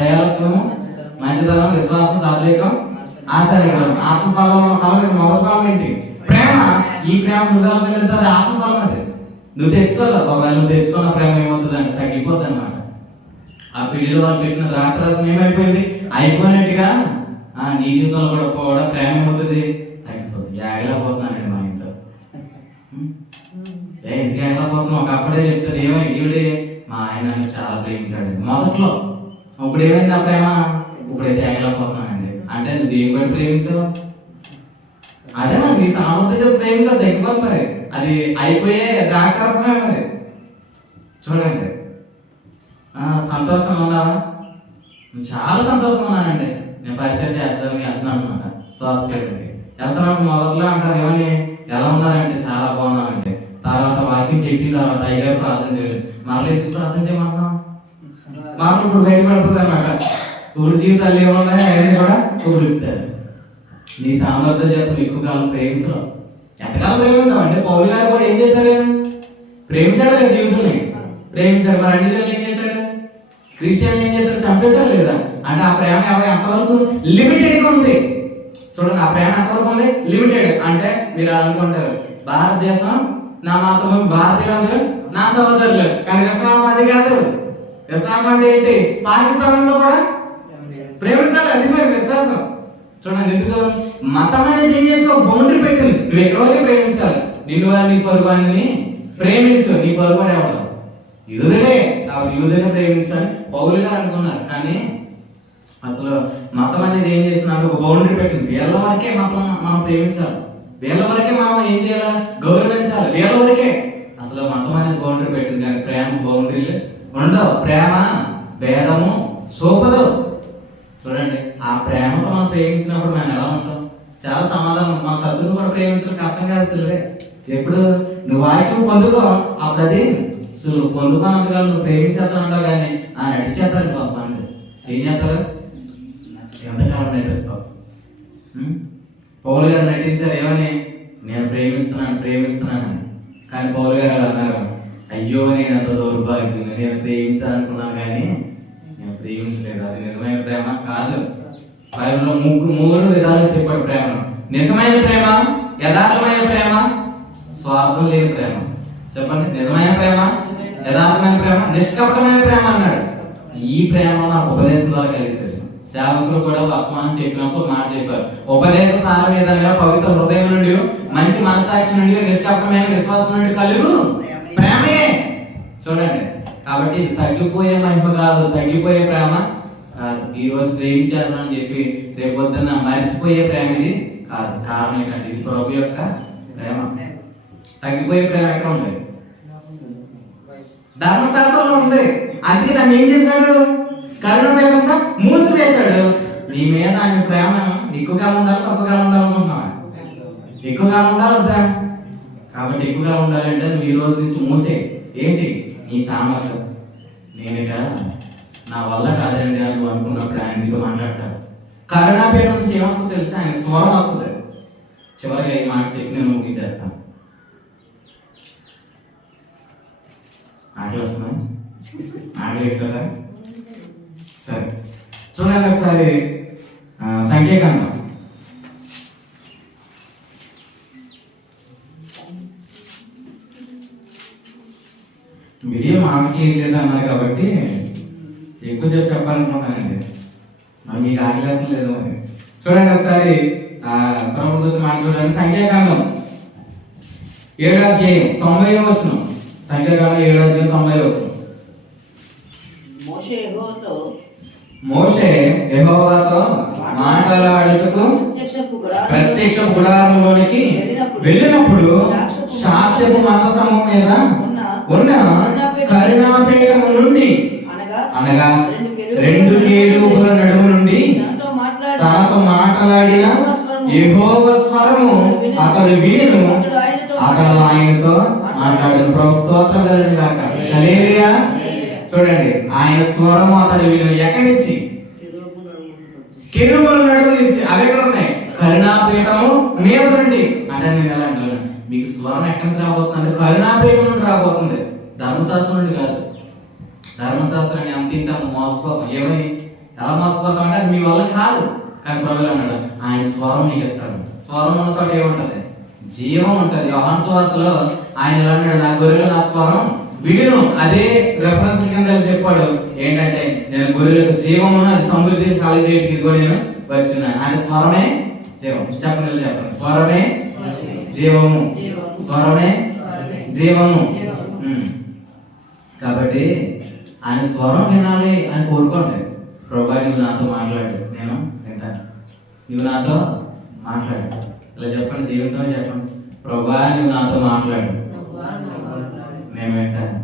దయాలత్వము, మంచితనం, విశ్వాసం, సాత్వికం, ఆశ్చర్యకరం. ఆత్మఫలంలో ఫలం మొదటి ఫలం ఏంటి? ప్రేమ. ఈ ప్రేమ నువ్వు ఆత్మఫలం. అది నువ్వు తెచ్చుకోవాలి బాబా. నువ్వు తెచ్చుకున్న ప్రేమ ఏమవుతుంది అంటే తగ్గిపోద్ది అనమాట. ఆ పెళ్లిలో వాళ్ళు పెట్టిన ద్రాక్షరసం ఏమైపోయింది? అయిపోయినట్టుగా నీ జీవితంలో కూడా ప్రేమ ఏమవుతుంది? తగ్గిపోతుంది. ఆగలేకపోతున్నానండి మా ఇంట్లో. ఎందుకు ఆగలేకపోతున్నాం? ఒకప్పుడే చెప్తుంది ఏమైంది, ఈవిడే మా ఆయన చాలా ప్రేమించాడు మొదట్లో. ఇప్పుడు ఏమైంది ఆ ప్రేమ? ఇప్పుడైతే ఆగలేకపోతున్నానండి. అంటే నువ్వు దేని బట్టి ప్రేమించావు? అదే మరి నీ సామర్థ్య ప్రేమతో తగ్గిపోతుంది. మరి అది అయిపోయే ద్రాక్షరసమే. మరి చూడండి, సంతోషంగా ఉన్నావా? చాలా సంతోషంగా ఉన్నానండి, నేను పరిచయం చేస్తాను వెళ్తున్నాను అనమాట. స్వాస్థ్యానికి వెళ్తున్నాను. మొదట్లో అంటారు ఏమని, ఎలా ఉన్నారంటే చాలా బాగున్నానంటే. తర్వాత వాకింగ్ చెప్పిన తర్వాత అయ్యారు ప్రార్థన చేయలేదు. మరలా ఎందుకు ప్రార్థన చేయమంటున్నాం? మాకు ఇప్పుడు బయట పడుతుంది అనమాట. ఇప్పుడు జీవితాలు ఏమున్నాయి అనేది కూడా ఇప్పుడు చెప్తారు. నీ సామర్థ్యం చేత ఎక్కువ కాలం ప్రేమించడం. ఎంతకాలం ప్రేమిద్దామంటే పౌలు గారు కూడా ఏం చేశారు? ప్రేమించాడు లేదా? జీవితాన్ని ప్రేమించాడు. మరి అన్ని జనులు ఏం చేశాడు? క్రిస్టియన్ ఏం చేశాడు? చంపేశాడు లేదా? అంటే ఆ ప్రేమ ఎంతవరకు లిమిటెడ్ గా ఉంది. చూడండి, ఆ ప్రేమ ఎంతవరకు ఉంది? లిమిటెడ్. అంటే మీరు అనుకుంటారు భారతదేశం నా మాతృభూమి, భారతీయులందరూ నా సహోదరులు, కానీ విశ్వాసం అది కాదు. విశ్వాసం అంటే ఏంటి? పాకిస్తాన్ లో కూడా ప్రేమించాలి, అది మరి విశ్వాసం. చూడండి, ఎందుకు మతం అనేది ఏం చేస్తే ఒక బౌండరీ పెట్టింది. నువ్వు ఎక్కడ వరకు ప్రేమించాలి? నిన్ను వారు నీ పొరుగువాడిని ప్రేమించు. నీ పొరుగువాడు ఎవరు? యూదుడే. కాబట్టి యూదునే ప్రేమించాలి పౌలు గారు అనుకున్నారు. కానీ అసలు మతం అనేది ఏం చేస్తున్నారు? ఒక బౌండరీ పెట్టింది. వీళ్ళ వరకే మతం మనం ప్రేమించాలి, వీళ్ళ వరకే మనం ఏం చేయాలి? గౌరవించాలి, వీళ్ళ వరకే. అసలు మతం అనేది బౌండరీ పెట్టింది, కానీ ప్రేమ బౌండరీలు ఉండవు. ప్రేమ భేదము చూపదు. చూడండి, ఆ ప్రేమతో మనం ప్రేమించినప్పుడు మనం ఎలా ఉంటాం? చాలా సమాధానం. మన శత్రువుని కూడా ప్రేమించడం కష్టం కాదు, సులువే. ఎప్పుడు నువ్వు వాక్యం పొందుకో, అప్పుడు అది సులువు. పొందుకోనందుగా నువ్వు ప్రేమించేస్తానంటావు, కానీ ఆయన నటించేస్తారు. కొంతమంది ఏం చేస్తారు? ఎంతకాలం నటిస్తావు? పౌలు గారు నటించారు ఏమని? నేను ప్రేమిస్తున్నానని. కానీ పౌలు గారు అన్నారు, అయ్యో నేను ఎంత దౌర్భాగ్యుని, నేను ప్రేమించాలనుకున్నాను కానీ నేను ప్రేమించలేదు. అది నిజమైన ప్రేమ కాదు. బైబిల్లో మూడు విధాలు చెప్పాడు ప్రేమ. నిజమైన ప్రేమ, యథార్థమైన ప్రేమ, స్వార్థం లేని ప్రేమ. చెప్పండి, నిజమైన ప్రేమ, యథార్థమైన ప్రేమ, నిష్కపటమైన ప్రేమ అన్నాడు. ఈ ప్రేమ నాకు ఉపదేశం ద్వారా కలిగింది. సేవకులు కూడా వర్తమానం చెప్పినప్పుడు మాట చెప్పారు, ఉపదేశ సారం విధంగా పవిత్ర హృదయం నుండి, మంచి మనసాక్షి నుండి, నిష్కపటమైన విశ్వాసం నుండి కలుగు ప్రేమే. చూడండి, కాబట్టి ఇది తగ్గిపోయే మహిమ కాదు, తగ్గిపోయే ప్రేమ కాదు. ఈ రోజు ప్రేమించాలని చెప్పి రేపొద్దున మర్చిపోయే ప్రేమ ఇది కాదు. కారణం ఏంటంటే ఇది ప్రభు యొక్క ప్రేమ. తగ్గిపోయే ప్రేమ ఎక్కడ ఉంది? ధర్మశాస్త్రంలో ఉంది. అందుకే దాన్ని ఏం చేశాడు? కరుణ ప్రేమంతా మూసివేశాడు. నీ మీద ఆయన ప్రేమ ఎక్కువగా ఉండాలి, తక్కువగా ఉండాలనుకుంటున్నావా? ఎక్కువగా ఉండాలి వద్దా? కాబట్టి ఎక్కువగా ఉండాలంటే నువ్వు ఈ రోజు నుంచి మూసే. ఏంటి? నీ సామర్థ్యం. నేనుగా నా వల్ల కాదండి అని నువ్వు అనుకున్నప్పుడు ఆయన నీతో మాట్లాడతాడు. కరుణాపేట నుంచి ఏమొస్తుందో తెలుసా? ఆయన స్వరం వస్తుంది. చివరిగా ఈ మాట చెప్పి నేను ముగించేస్తాను. ఆటలు వస్తున్నాయి, ఆటలు ఎట్లా? సరే చూడండి ఒకసారి సంఖ్యాకాండం. చేయలేదు అన్నారు కాబట్టి ఎక్కువసేపు చెప్పాలనుకుంటానండి. మరి మీకు ఆగలేకుండా లేదు. మరి చూడండి ఒకసారి ప్రభువు కోసం మాట చూడండి. సంఖ్యాకాండం 7వ అధ్యాయం 90వ వచనం. సంఖ్యాకాండం 7వ అధ్యాయం 90వ వచనం. మోషే యెహోవాతో మాట్లాడుటకు ప్రత్యక్ష గుడారంలోనికి వెళ్ళినప్పుడు సాక్ష్యపు మందసము మీద ఉన్న కరుణాపీఠము నుండి అనగా 2 కేరుబుల నడుము నుండి తనతో మాట్లాడిన యెహోవా స్వరము అతడు వినెను. అతడు ఆయనతో మాట్లాడిన. ప్రభు స్తోత్రం కలుగును గాక. హల్లెలూయా. చూడండి, ఆయన స్వరము అతడు వినెను. ఎక్కడి నుంచి? కెరూబుల నడుము నుంచి. అవి ఎక్కడ ఉన్నాయి? కరుణాపీఠము మీద నుండి. అంటే నేను ఎలా అంటున్నాను, మీకు స్వరం ఎక్కడి నుంచి రాబోతుంది? కరుణాపీఠం నుండి రాబోతుంది, ధర్మశాస్త్రం నుండి కాదు. ధర్మశాస్త్రాన్ని అంత మోసపోతాం. ఏమని ఎలా మోసపోతాం అంటే అది మీ వల్ల కాదు. కానీ ప్రభువు అన్నాడు ఆయన స్వరం మీకు ఇస్తాడు. స్వరం ఉన్న చోట ఏముంటది? జీవం ఉంటది. యోహాను సువార్తలో ఆయన ఎలా అన్నాడు, నా గొర్రెలు నా స్వరం విను. అదే రెఫరెన్స్ కింద చెప్పాడు. ఏంటంటే నేను గొర్రెలకు జీవము అది సమృద్ధి కలగజేయడానికి ఇదిగో నేను వచ్చిన. ఆయన స్వరమే జీవం. చెప్పండి చెప్పండి. స్వరమే జీవము, స్వరమే జీవము. కాబట్టి ఆయన స్వరం వినాలి అని కోరుకోండి. ప్రభువా నువ్వు నాతో మాట్లాడు, నేను వింటాను. నువ్వు నాతో మాట్లాడు. ఇలా చెప్పండి, దేవునితో చెప్పండి. ప్రభువా నువ్వు నాతో మాట్లాడు, నేను వింటాను.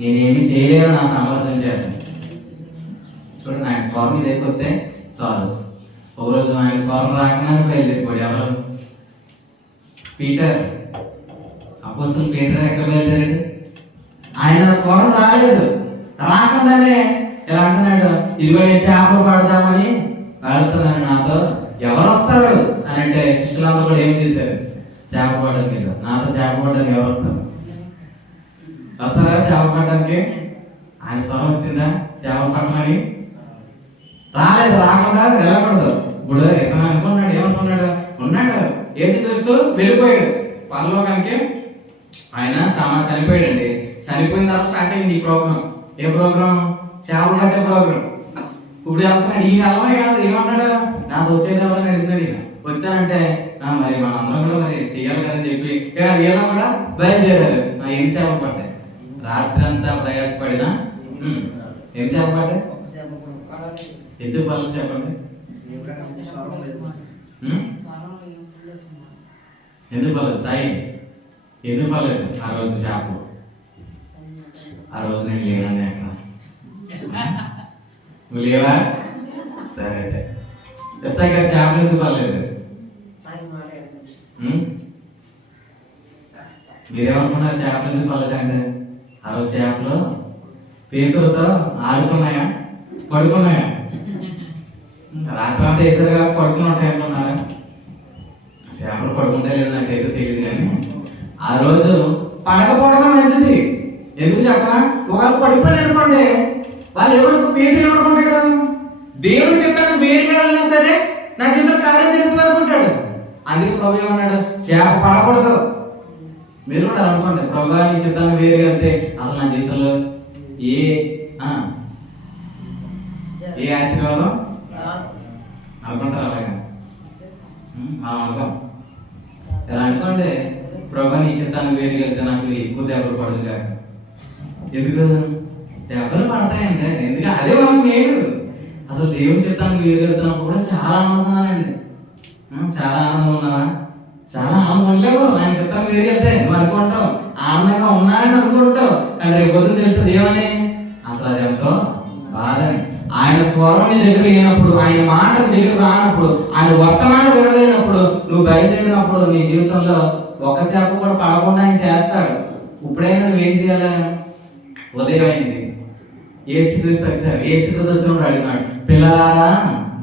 నేనేమి చేయలేను నా సామర్థ్యం చేత. చూడండి, ఆయన స్వరం మీద ఎక్కొస్తే చాలు. ఒక రోజు ఆయన స్వరం రాకనే బయలుదేరిపోయాడు. ఎవరు? పీటర్. అపోస్తలుడు పీటర్ ఎక్కడ బయలుదేరాడు? ఆయన స్వరం రాలేదు. రాకుండానే ఎలా అంటున్నాడు, ఇదిగో నేను చేపలు పడదామని వెళ్తున్నాను, నాతో ఎవరు వస్తారు అని అంటే శిష్యులందరూ కూడా ఏం చేశారు? చేప పడడం మీద. నాతో చేప పడడానికి ఎవరు వస్తారు? వస్తారా చేప పడడానికి? ఆయన స్వరం వచ్చిందా చేప పడమని? రాలేదు. రాకుండా వెళ్ళకూడదు. ఇప్పుడు ఎతను అనుకున్నాడు, ఏమనుకున్నాడు? ఉన్నాడు యేసుక్రీస్తు వెళ్ళిపోయాడు పరలోకానికి. ఆయన చనిపోయాడండి. చనిపోయిన తర్వాత స్టార్ట్ అయింది ఈ ప్రోగ్రామ్. ఏ ప్రోగ్రామ్? చేపలు పట్టే ప్రోగ్రామ్. ఇప్పుడు వెళ్తున్నాడు. ఈయన అలవాయి కాదు. ఏమన్నాడు? నాకు వచ్చేది ఎవరని అడుగుతున్నాడు. ఈయన వచ్చానంటే మరి మనందరం కూడా మరి చెయ్యాలి కదని చెప్పి వీళ్ళ కూడా బయలుదేరారు. ఎన్ని చేపలు పట్టాయి? రాత్రి అంతా ప్రయాసపడినా ఎన్ని చేపలు పట్టాయి? ఎందుకు పనులు చెప్పండి. ఎందుకు పర్లేదు సాయి? ఎందుకు పర్లేదు? ఆ రోజు చేపలు, ఆ రోజు నేను లేనండి అక్కడ. నువ్వు లేవా? సరే అయితే ఎస్ఐ గారు చేపలు ఎందుకు పర్లేదు? మీరేమనుకున్నారు చేపలు ఎందుకు పర్లేదంటే? ఆ రోజు చేపలు పేతురుతో ఆడుకున్నాయా, పడుకున్నాయా? రాత్రి అంతా వేసారు కాబట్టి పడుకుని ఉంటాయి అనుకున్నారా? చేపలు పడుకుంటే లేదు నాకైతే తెలియదు. కానీ ఆ రోజు పడకపోవడమే మంచిది. ఎందుకు చెప్పనా? ఒకవేళ పడిపోయి అనుకోండి, వాళ్ళు పేదలు ఏమనుకుంటాడు? దేవుడు చెప్తాను వేరుగా వెళ్ళినా సరే నా చేతిలో కార్యం చేస్తుంది అనుకుంటాడు. అందుకే ప్రభు ఏమన్నాడు? చేప పడకూడదు. మీరు కూడా అనుకోండి, ప్రభు నీ చెప్తాను వేరుగా వెళ్తే అసలు నా జీవితంలో ఏ ఆశీర్వాదం అనుకుంటారు. అలాగా అనుకో. ఎలా అనుకోండి, ప్రభు నీ చిత్తాన్ని వేరుగా వెళ్తే నాకు ఎక్కువ దెబ్బలు పడదు కాక. ఎందుకు దెబ్బలు పడతాయంటే? ఎందుకంటే అదే మనకు మేలు. అసలు దేవుని చిత్తానికి వేరుగా వెళ్తున్నప్పుడు కూడా చాలా ఆనందంగానండి. చాలా ఆనందం ఉన్నావా? చాలా ఆనందం ఉండలేవు. ఆయన చిత్తాన్ని వేరుగా వెళ్తే నువ్వు అనుకుంటావు ఆనందంగా ఉన్నానని అనుకుంటావు. కానీ రేపు పొద్దున్న తెలుస్తుంది ఏమని? అసలు అది ఎంతో బాధని. ఆయన స్వరం నీ దగ్గర లేనప్పుడు, ఆయన మాట దగ్గర రానప్పుడు, ఆయన వర్తమానం వినలేనప్పుడు, నువ్వు బయలుదేరినప్పుడు నీ జీవితంలో ఒక చేప కూడా పడకుండా ఆయన చేస్తాడు. ఇప్పుడైనా నువ్వేం చేయాలి? ఉదయం అయింది, యేసుక్రీస్తు వచ్చారు. యేసుక్రీస్తు వచ్చినప్పుడు అడిగినాడు, పిల్లలారా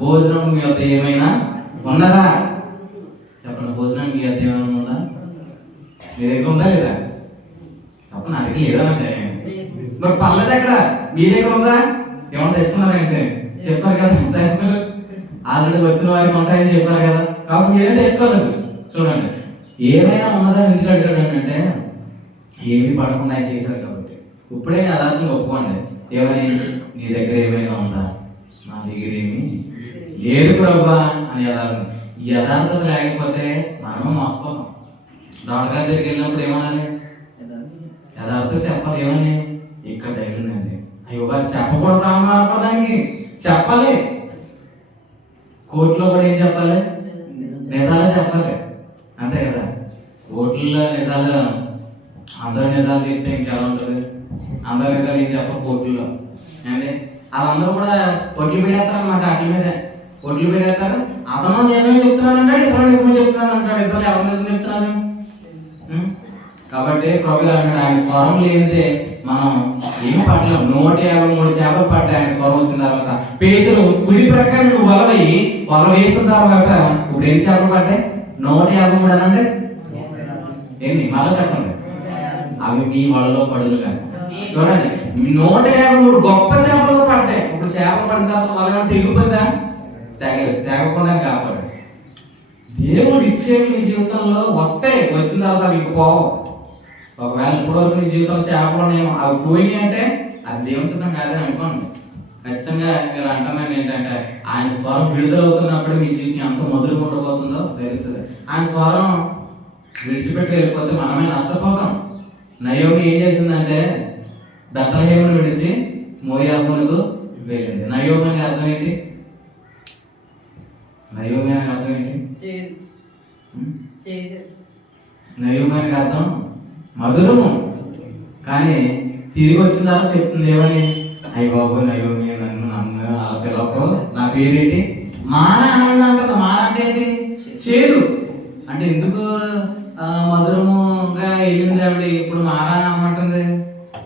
భోజనం మీ వద్ద ఏమైనా ఉన్నదా? చెప్పండి, భోజనం మీ వద్ద ఏమైనా ఉందా? మీ దగ్గర ఉందా లేదా? చెప్పండి, నా దగ్గర లేదా అంటే మరి పర్లేదు. ఎక్కడ మీ దగ్గర ఉందా? ఏమన్నా తెచ్చుకున్నారంటే చెప్పారు కదా, సైకిల్ ఆల్రెడీ వచ్చిన వారికి ఉంటాయని చెప్పారు కదా, కాబట్టి మీరేం తెచ్చుకోలేదు. చూడండి, ఏమైనా ఉన్నదని ఎందుకు అడిగాడు అంటే ఏమి పడకుండా ఆయన చేశారు కాబట్టి. ఇప్పుడే యథార్థంగా ఒప్పుకోండి. ఏమని? నీ దగ్గర ఏమైనా ఉందా? నా దగ్గర ఏమి లేదు ప్రభా అని యథార్థం. ఈ యథార్థత లేకపోతే మనము మోసపోతాం. డాక్టర్ గారి దగ్గరికి వెళ్ళినప్పుడు ఏమనాలి? యథార్థత చెప్పాలి. ఏమని? ఇక్కడ తగిలిందండి. అయ్యో గారు చెప్పకూడదు, ప్రారంభానికి చెప్పాలి. కోర్టులో కూడా ఏం చెప్పాలి? నిజాలే చెప్పాలి. అంతే కదా. కోర్టుల్లో నిజాలు, అందరూ నిజాలు చెప్తే ఇంకెలా ఉంటుంది? అందరు నిజాలు ఏం చెప్పరు కోర్టుల్లో అండి. వాళ్ళందరూ కూడా ఒట్లు పెట్టేస్తారు అన్నమాట. వాటి మీద ఒట్లు పెట్టేస్తారు. అతను నిజమే చెప్తున్నాను అంటాడు, ఇతను నిజమే చెప్తున్నాను అంటాడు. ఇతరులు ఎవరు నిజం చెప్తున్నారు? కాబట్టి ప్రభు గారు ఆయన స్వరం లేనిదే మనం ఏం పట్టలేం. 153 చేపలు పట్టాయి ఆయన స్వరం వచ్చిన తర్వాత. పేతురు కుడి ప్రక్కన నువ్వు వల వేసిన తర్వాత ఇప్పుడు ఎన్ని చేపలు పట్టాయి? 153 అనండి. ఏంటి మళ్ళీ చెప్పండి. అవి మీ వలలో పడులు కాదు. చూడండి, 153 గొప్ప చేపలు పడ్డాయి. ఇప్పుడు చేపలు పడిన తర్వాత వల తెగిపోయిందా? తెగకుండా కాపాడు. దేవుడు ఇచ్చేవి నీ జీవితంలో వస్తాయి. వచ్చిన తర్వాత మీకు పోవు. ఒకవేళ ఇప్పటివరకు నీ జీవితంలో చేపలు ఉన్నాయేమో, అవి పోయినాయి అంటే అది దేవుని చిత్తం కాదని అనుకోండి. ఖచ్చితంగా మీరు అంటున్నాను ఏంటంటే ఆయన స్వరం విడుదలవుతున్నప్పుడు మీ జీవితం ఎంత మధురంగా ఉండబోతుందో తెలుస్తుంది. ఆయన స్వరం విడిచిపెట్టి వెళ్ళిపోతే మనమే నష్టపోతాం. నయోమి ఏం చేసిందంటే బెత్లెహేమును విడిచి మోయాబునకు వెళ్ళింది. నయోమి అని అర్థం ఏంటి? నయోమి అని అర్థం ఏంటి? నయోమి అని అర్థం మధురము. కానీ తిరిగి వచ్చిన తర్వాత చెప్తుంది ఏమని? అయ్య బాబు నయోమి నన్ను అలా పిలవకు, నా పేరేంటి? మాన అని అంటది. మాన అంటే ఏంటి? చేదు. అంటే ఎందుకు మధురముగా వెళ్ళింది ఆవిడ? ఇప్పుడు మారా అని అమ్మంటుంది.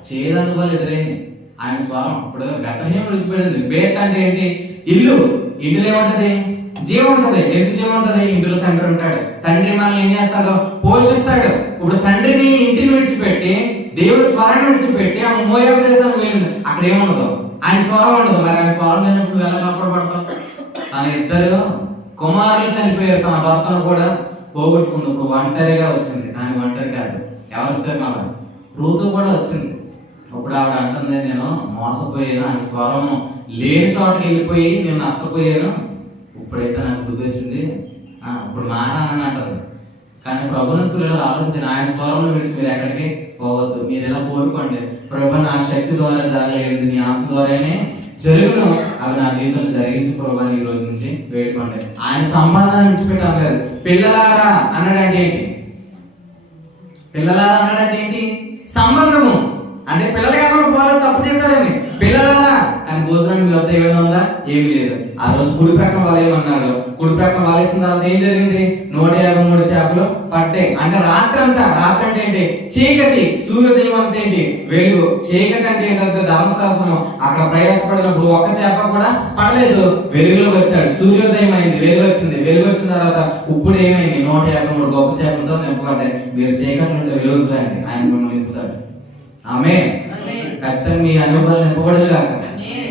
చేదు అనుకోవాలి ఎదురైంది ఆయన స్వరం. ఇప్పుడు బెత్లెహేము విడిచిపెట్టింది. బేత్ అంటే ఏంటి? ఇల్లు. ఇంటిలో ఏముంటది? జీవం ఉంటది. ఎందుకు జీవం ఉంటది? ఇంటిలో తండ్రి ఉంటాడు. తండ్రి మనల్ని ఏం చేస్తాడు? పోషిస్తాడు. ఇప్పుడు తండ్రిని ఇంటిని విడిచిపెట్టి దేవుడు స్వరాన్ని విడిచిపెట్టి ఆ మోయాబు దేశానికి వెళ్ళింది. అక్కడ ఏముండదు? ఆయన స్వరం ఉండదు. మరి ఆయన స్వరం లేనప్పుడు ఎలా కాపాడబడతాం? తన 2 కుమారులు చనిపోయారు. తన భర్తను కూడా పోగొట్టుకుంది. ఇప్పుడు ఒంటరిగా వచ్చింది. కానీ ఒంటరి కాదు. ఎవరు వచ్చారు? మన రూతు కూడా వచ్చింది. అప్పుడు ఆవిడ అంటుంది, నేను మోసపోయాను, ఆయన స్వరం లేని చోటకి వెళ్ళిపోయి నేను నష్టపోయాను. ఇప్పుడైతే నాకు బుద్ధి వచ్చింది, ఇప్పుడు మారా అని అంటారు. కానీ ప్రభుత్వ పిల్లలు ఆలోచించిన ఆయన స్వరంలో విడిచి మీరు ఎక్కడికి పోవద్దు. మీరు ఎలా కోరుకోండి, ప్రభు నా శక్తి ద్వారా జరగలేదు, నీ ఆత్మ ద్వారానే జరుగును, అవి నా జీవితంలో జరిగించి ప్రభు ఈ రోజు నుంచి వేడుకోండి. ఆయన సంబంధాన్ని విడిచిపెట్టాను లేదు. పిల్లలారా అన్నాడంటే ఏంటి? పిల్లలారా అన్నాడంటే ఏంటి? సంబంధము. అంటే పిల్లలు కాకుండా పోలేదు, తప్పు చేశారని పిల్లలారా. కానీ భోజనం మీ వద్ద ఏమైనా ఉందా? ఏమీ లేదు. ఆ రోజు కుడి ప్రక్కన వాలేమన్నాడు. కుడి ప్రక్కన వాలేసిన తర్వాత ఏం జరిగింది? 153 చేపలు పట్టాయి. అంటే రాత్రి అంతా. రాత్రి అంటే ఏంటి? చీకటి. సూర్యోదయం అంటే ఏంటి? వెలుగు. చీకటి అంటే ఏంటంటే ధర్మశాస్త్రం. అక్కడ ప్రయాసపడినప్పుడు ఒక్క చేప కూడా పడలేదు. వెలుగులోకి వచ్చాడు. సూర్యోదయం అయింది, వెలుగు వచ్చింది. వెలుగు వచ్చిన తర్వాత ఇప్పుడు ఏమైంది? 153 గొప్ప చేపలతో నింపుకుంటే మీరు చీకటి నుండి వెలుగు రండి, ఆయన మిమ్మల్ని నింపుతాడు. ఆమేన్. ఖచ్చితంగా మీ అనుభవాలు నింపబడదు కాక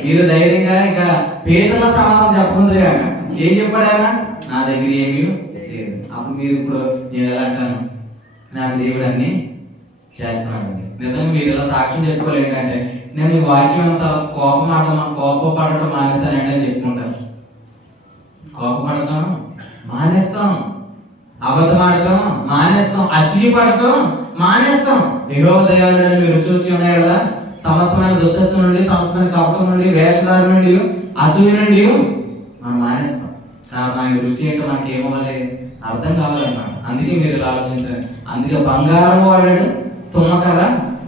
మీరు ధైర్యంగా ఇక పేదల సమాధానం చెప్పకుందరు కాక ఏం చెప్పాడు ఆయన? నా దగ్గర ఏమీ లేదు. అప్పుడు మీరు ఇప్పుడు నేను ఎలా అంటాను? నాకు దేవుడు అన్ని చేస్తున్నాడు. నిజంగా మీరు ఇలా సాక్ష్యం చెప్పుకోవాలి. ఏంటంటే నేను ఈ వాక్యం అయిన తర్వాత కోపపడటం మానేస్తానండి అని చెప్పుకుంటాను. కోపపడతాం మానేస్తాం, అబద్ధం ఆడతాం మానేస్తాం, అసూయపడతాం మానేస్తాం. యెహోవా దయాళుడని మీరు చూసి ఉన్నాయి కదా. సమస్తమైన దుష్టత్వం నుండి, సమస్తమైన కపటం నుండి, వేషధార నుండి, అసూయ నుండి మనం మానేస్తాం. కాబట్టి ఆయన రుచి ఏంటో మనకి ఏమవ్వాలి? అర్థం కావాలన్నమాట. అందుకే మీరు ఇలా ఆలోచించారు. అందుకే బంగారం వాడాడు, తుమ్మకర్ర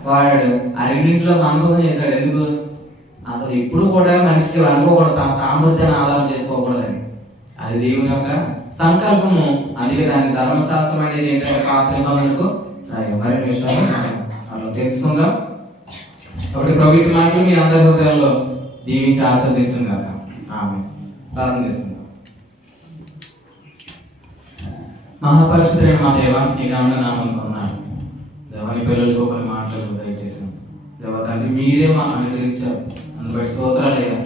వాడాడు. ఆ రెండింటిలో మందసం చేశాడు. ఎందుకు? అసలు ఇప్పుడు కూడా మనిషికి అనుకోకూడదు, తన సామర్థ్యాన్ని ఆధారం చేసుకోకూడదని. అది దేవుని యొక్క సంకల్పము. అందుకే దాని ధర్మశాస్త్రం అనేది ఏంటంటే పాత్రలకు మరిన్ని విషయాలు మనం తెలుసుకుందాం. ఒకటి ప్రభుత్వ మాటలు మీ అందరి హృదయాల్లో దీవించి ఆస్వాదించం కాక. ఆమె ప్రార్థన చేసుకుందాం. మహాపరిశుద్ధుడైన మా దేవా, నీ గమన నామం కొన్నాడు దేవాని పిల్లలకు కొన్ని మాటలు దయచేసాం. దేవ తండ్రి మీరే మాకు అనుగ్రహించారు. అందుబట్టి స్తోత్రాలయ్యా.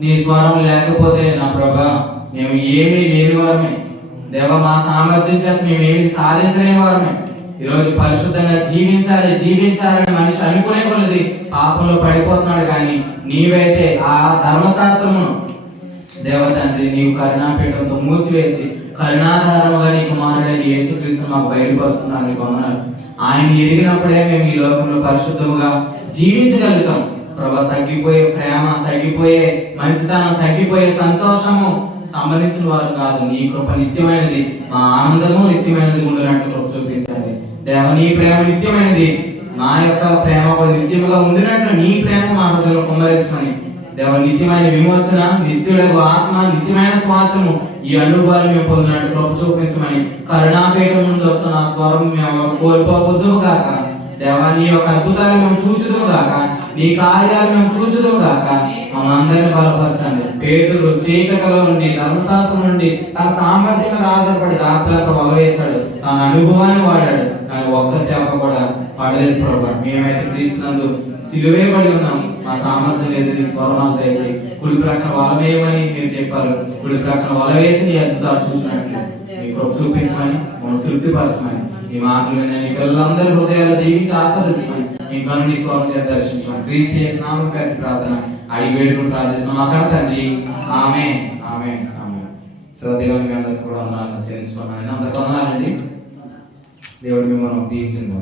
నీ స్వరం లేకపోతే నా ప్రభా మేము ఏమీ లేని వారమే. దేవ మా సామర్థ్యం చేత మేము ఏమి సాధించలేని వారమే. ఈరోజు పరిశుద్ధంగా జీవించాలని మనిషి అనుకునే కొలది పాపంలో పడిపోతున్నాడు. కానీ నీవైతే ఆ ధర్మశాస్త్రమును దేవతండ్రి నీవు కరుణాపీఠంతో మూసివేసి కరుణాధారముగా నీ కుమారుడైన యేసుక్రీస్తును మాకు బయలుపరుస్తున్నాను. నీకు వందనాలు. ఆయన ఎరిగినప్పుడే మేము ఈ లోకంలో పరిశుద్ధముగా జీవించగలుగుతాం. ప్రభా, తగ్గిపోయే ప్రేమ, తగ్గిపోయే మంచితనం, తగ్గిపోయే సంతోషము సంబంధించిన వారు కాదు. నీ కృప నిత్యమైనది, మా ఆనందము నిత్యమైనది ఉండినట్లు కృప చూపించండి. దేవ, నీ ప్రేమ నిత్యమైనది, మా యొక్క ప్రేమ నిత్యముగా ఉండినట్లు నీ ప్రేమ మా హృదయంలో కుమ్మరించమని దేవ, నిత్యమైన విమోచన, నిత్యులకు ఆత్మ, నిత్యమైన శ్వాసము ఈ అనుభవాలు మేము పొందినట్టు కృప చూపించమని కరుణాపేటం నుండి వస్తున్న ఆ స్వరం మేము కోల్పోవద్దు గాక. దేవా, నీ యొక్క అద్భుతాలు మేము చూచుదుము గాక, నీ కార్యాలు మేము చూచుదుము గాక. మమ్మల్ని అందరినీ బలపరచండి. పేతురు చీకటిలో నుండి, ధర్మశాస్త్రం నుండి తన సామర్థ్యం మీద ఆధారపడి దాతలతో వలవేశాడు. తన అనుభవాన్ని వాడాడు, కానీ ఒక్క చేప కూడా పడలేదు. ప్రభా, మేమైతే క్రీస్తునందు సిలువే పడి ఉన్నాం. మా సామర్థ్యం లేదు, నీ స్వరం దయచేయి. కుడి ప్రక్కన వలవేయమని మీరు చెప్పారు. కుడి ప్రక్కన వలవేసి నీ అద్భుతాలు చూసినట్లు నీ కృప చూపించమని, మమ్మల్ని తృప్తిపరచమని, నీ మాటలు నీ పిల్లలందరి హృదయాలు దీవించి ఆస్వాదించమని, నీ కను నీ స్వరం చేత దర్శించమని క్రీస్తు యేసు నామమున పేరిట ప్రార్థన అడిగి వేడుకుని ప్రార్థిస్తున్నాం మా తండ్రి. ఆమేన్, ఆమేన్, ఆమేన్. సో దేవుని మీ అందరికీ కూడా వందనాలు చెల్లించుకున్నాను. అందరికీ వందనాలండి. దేవుడు మిమ్మల్ని దీవించింది.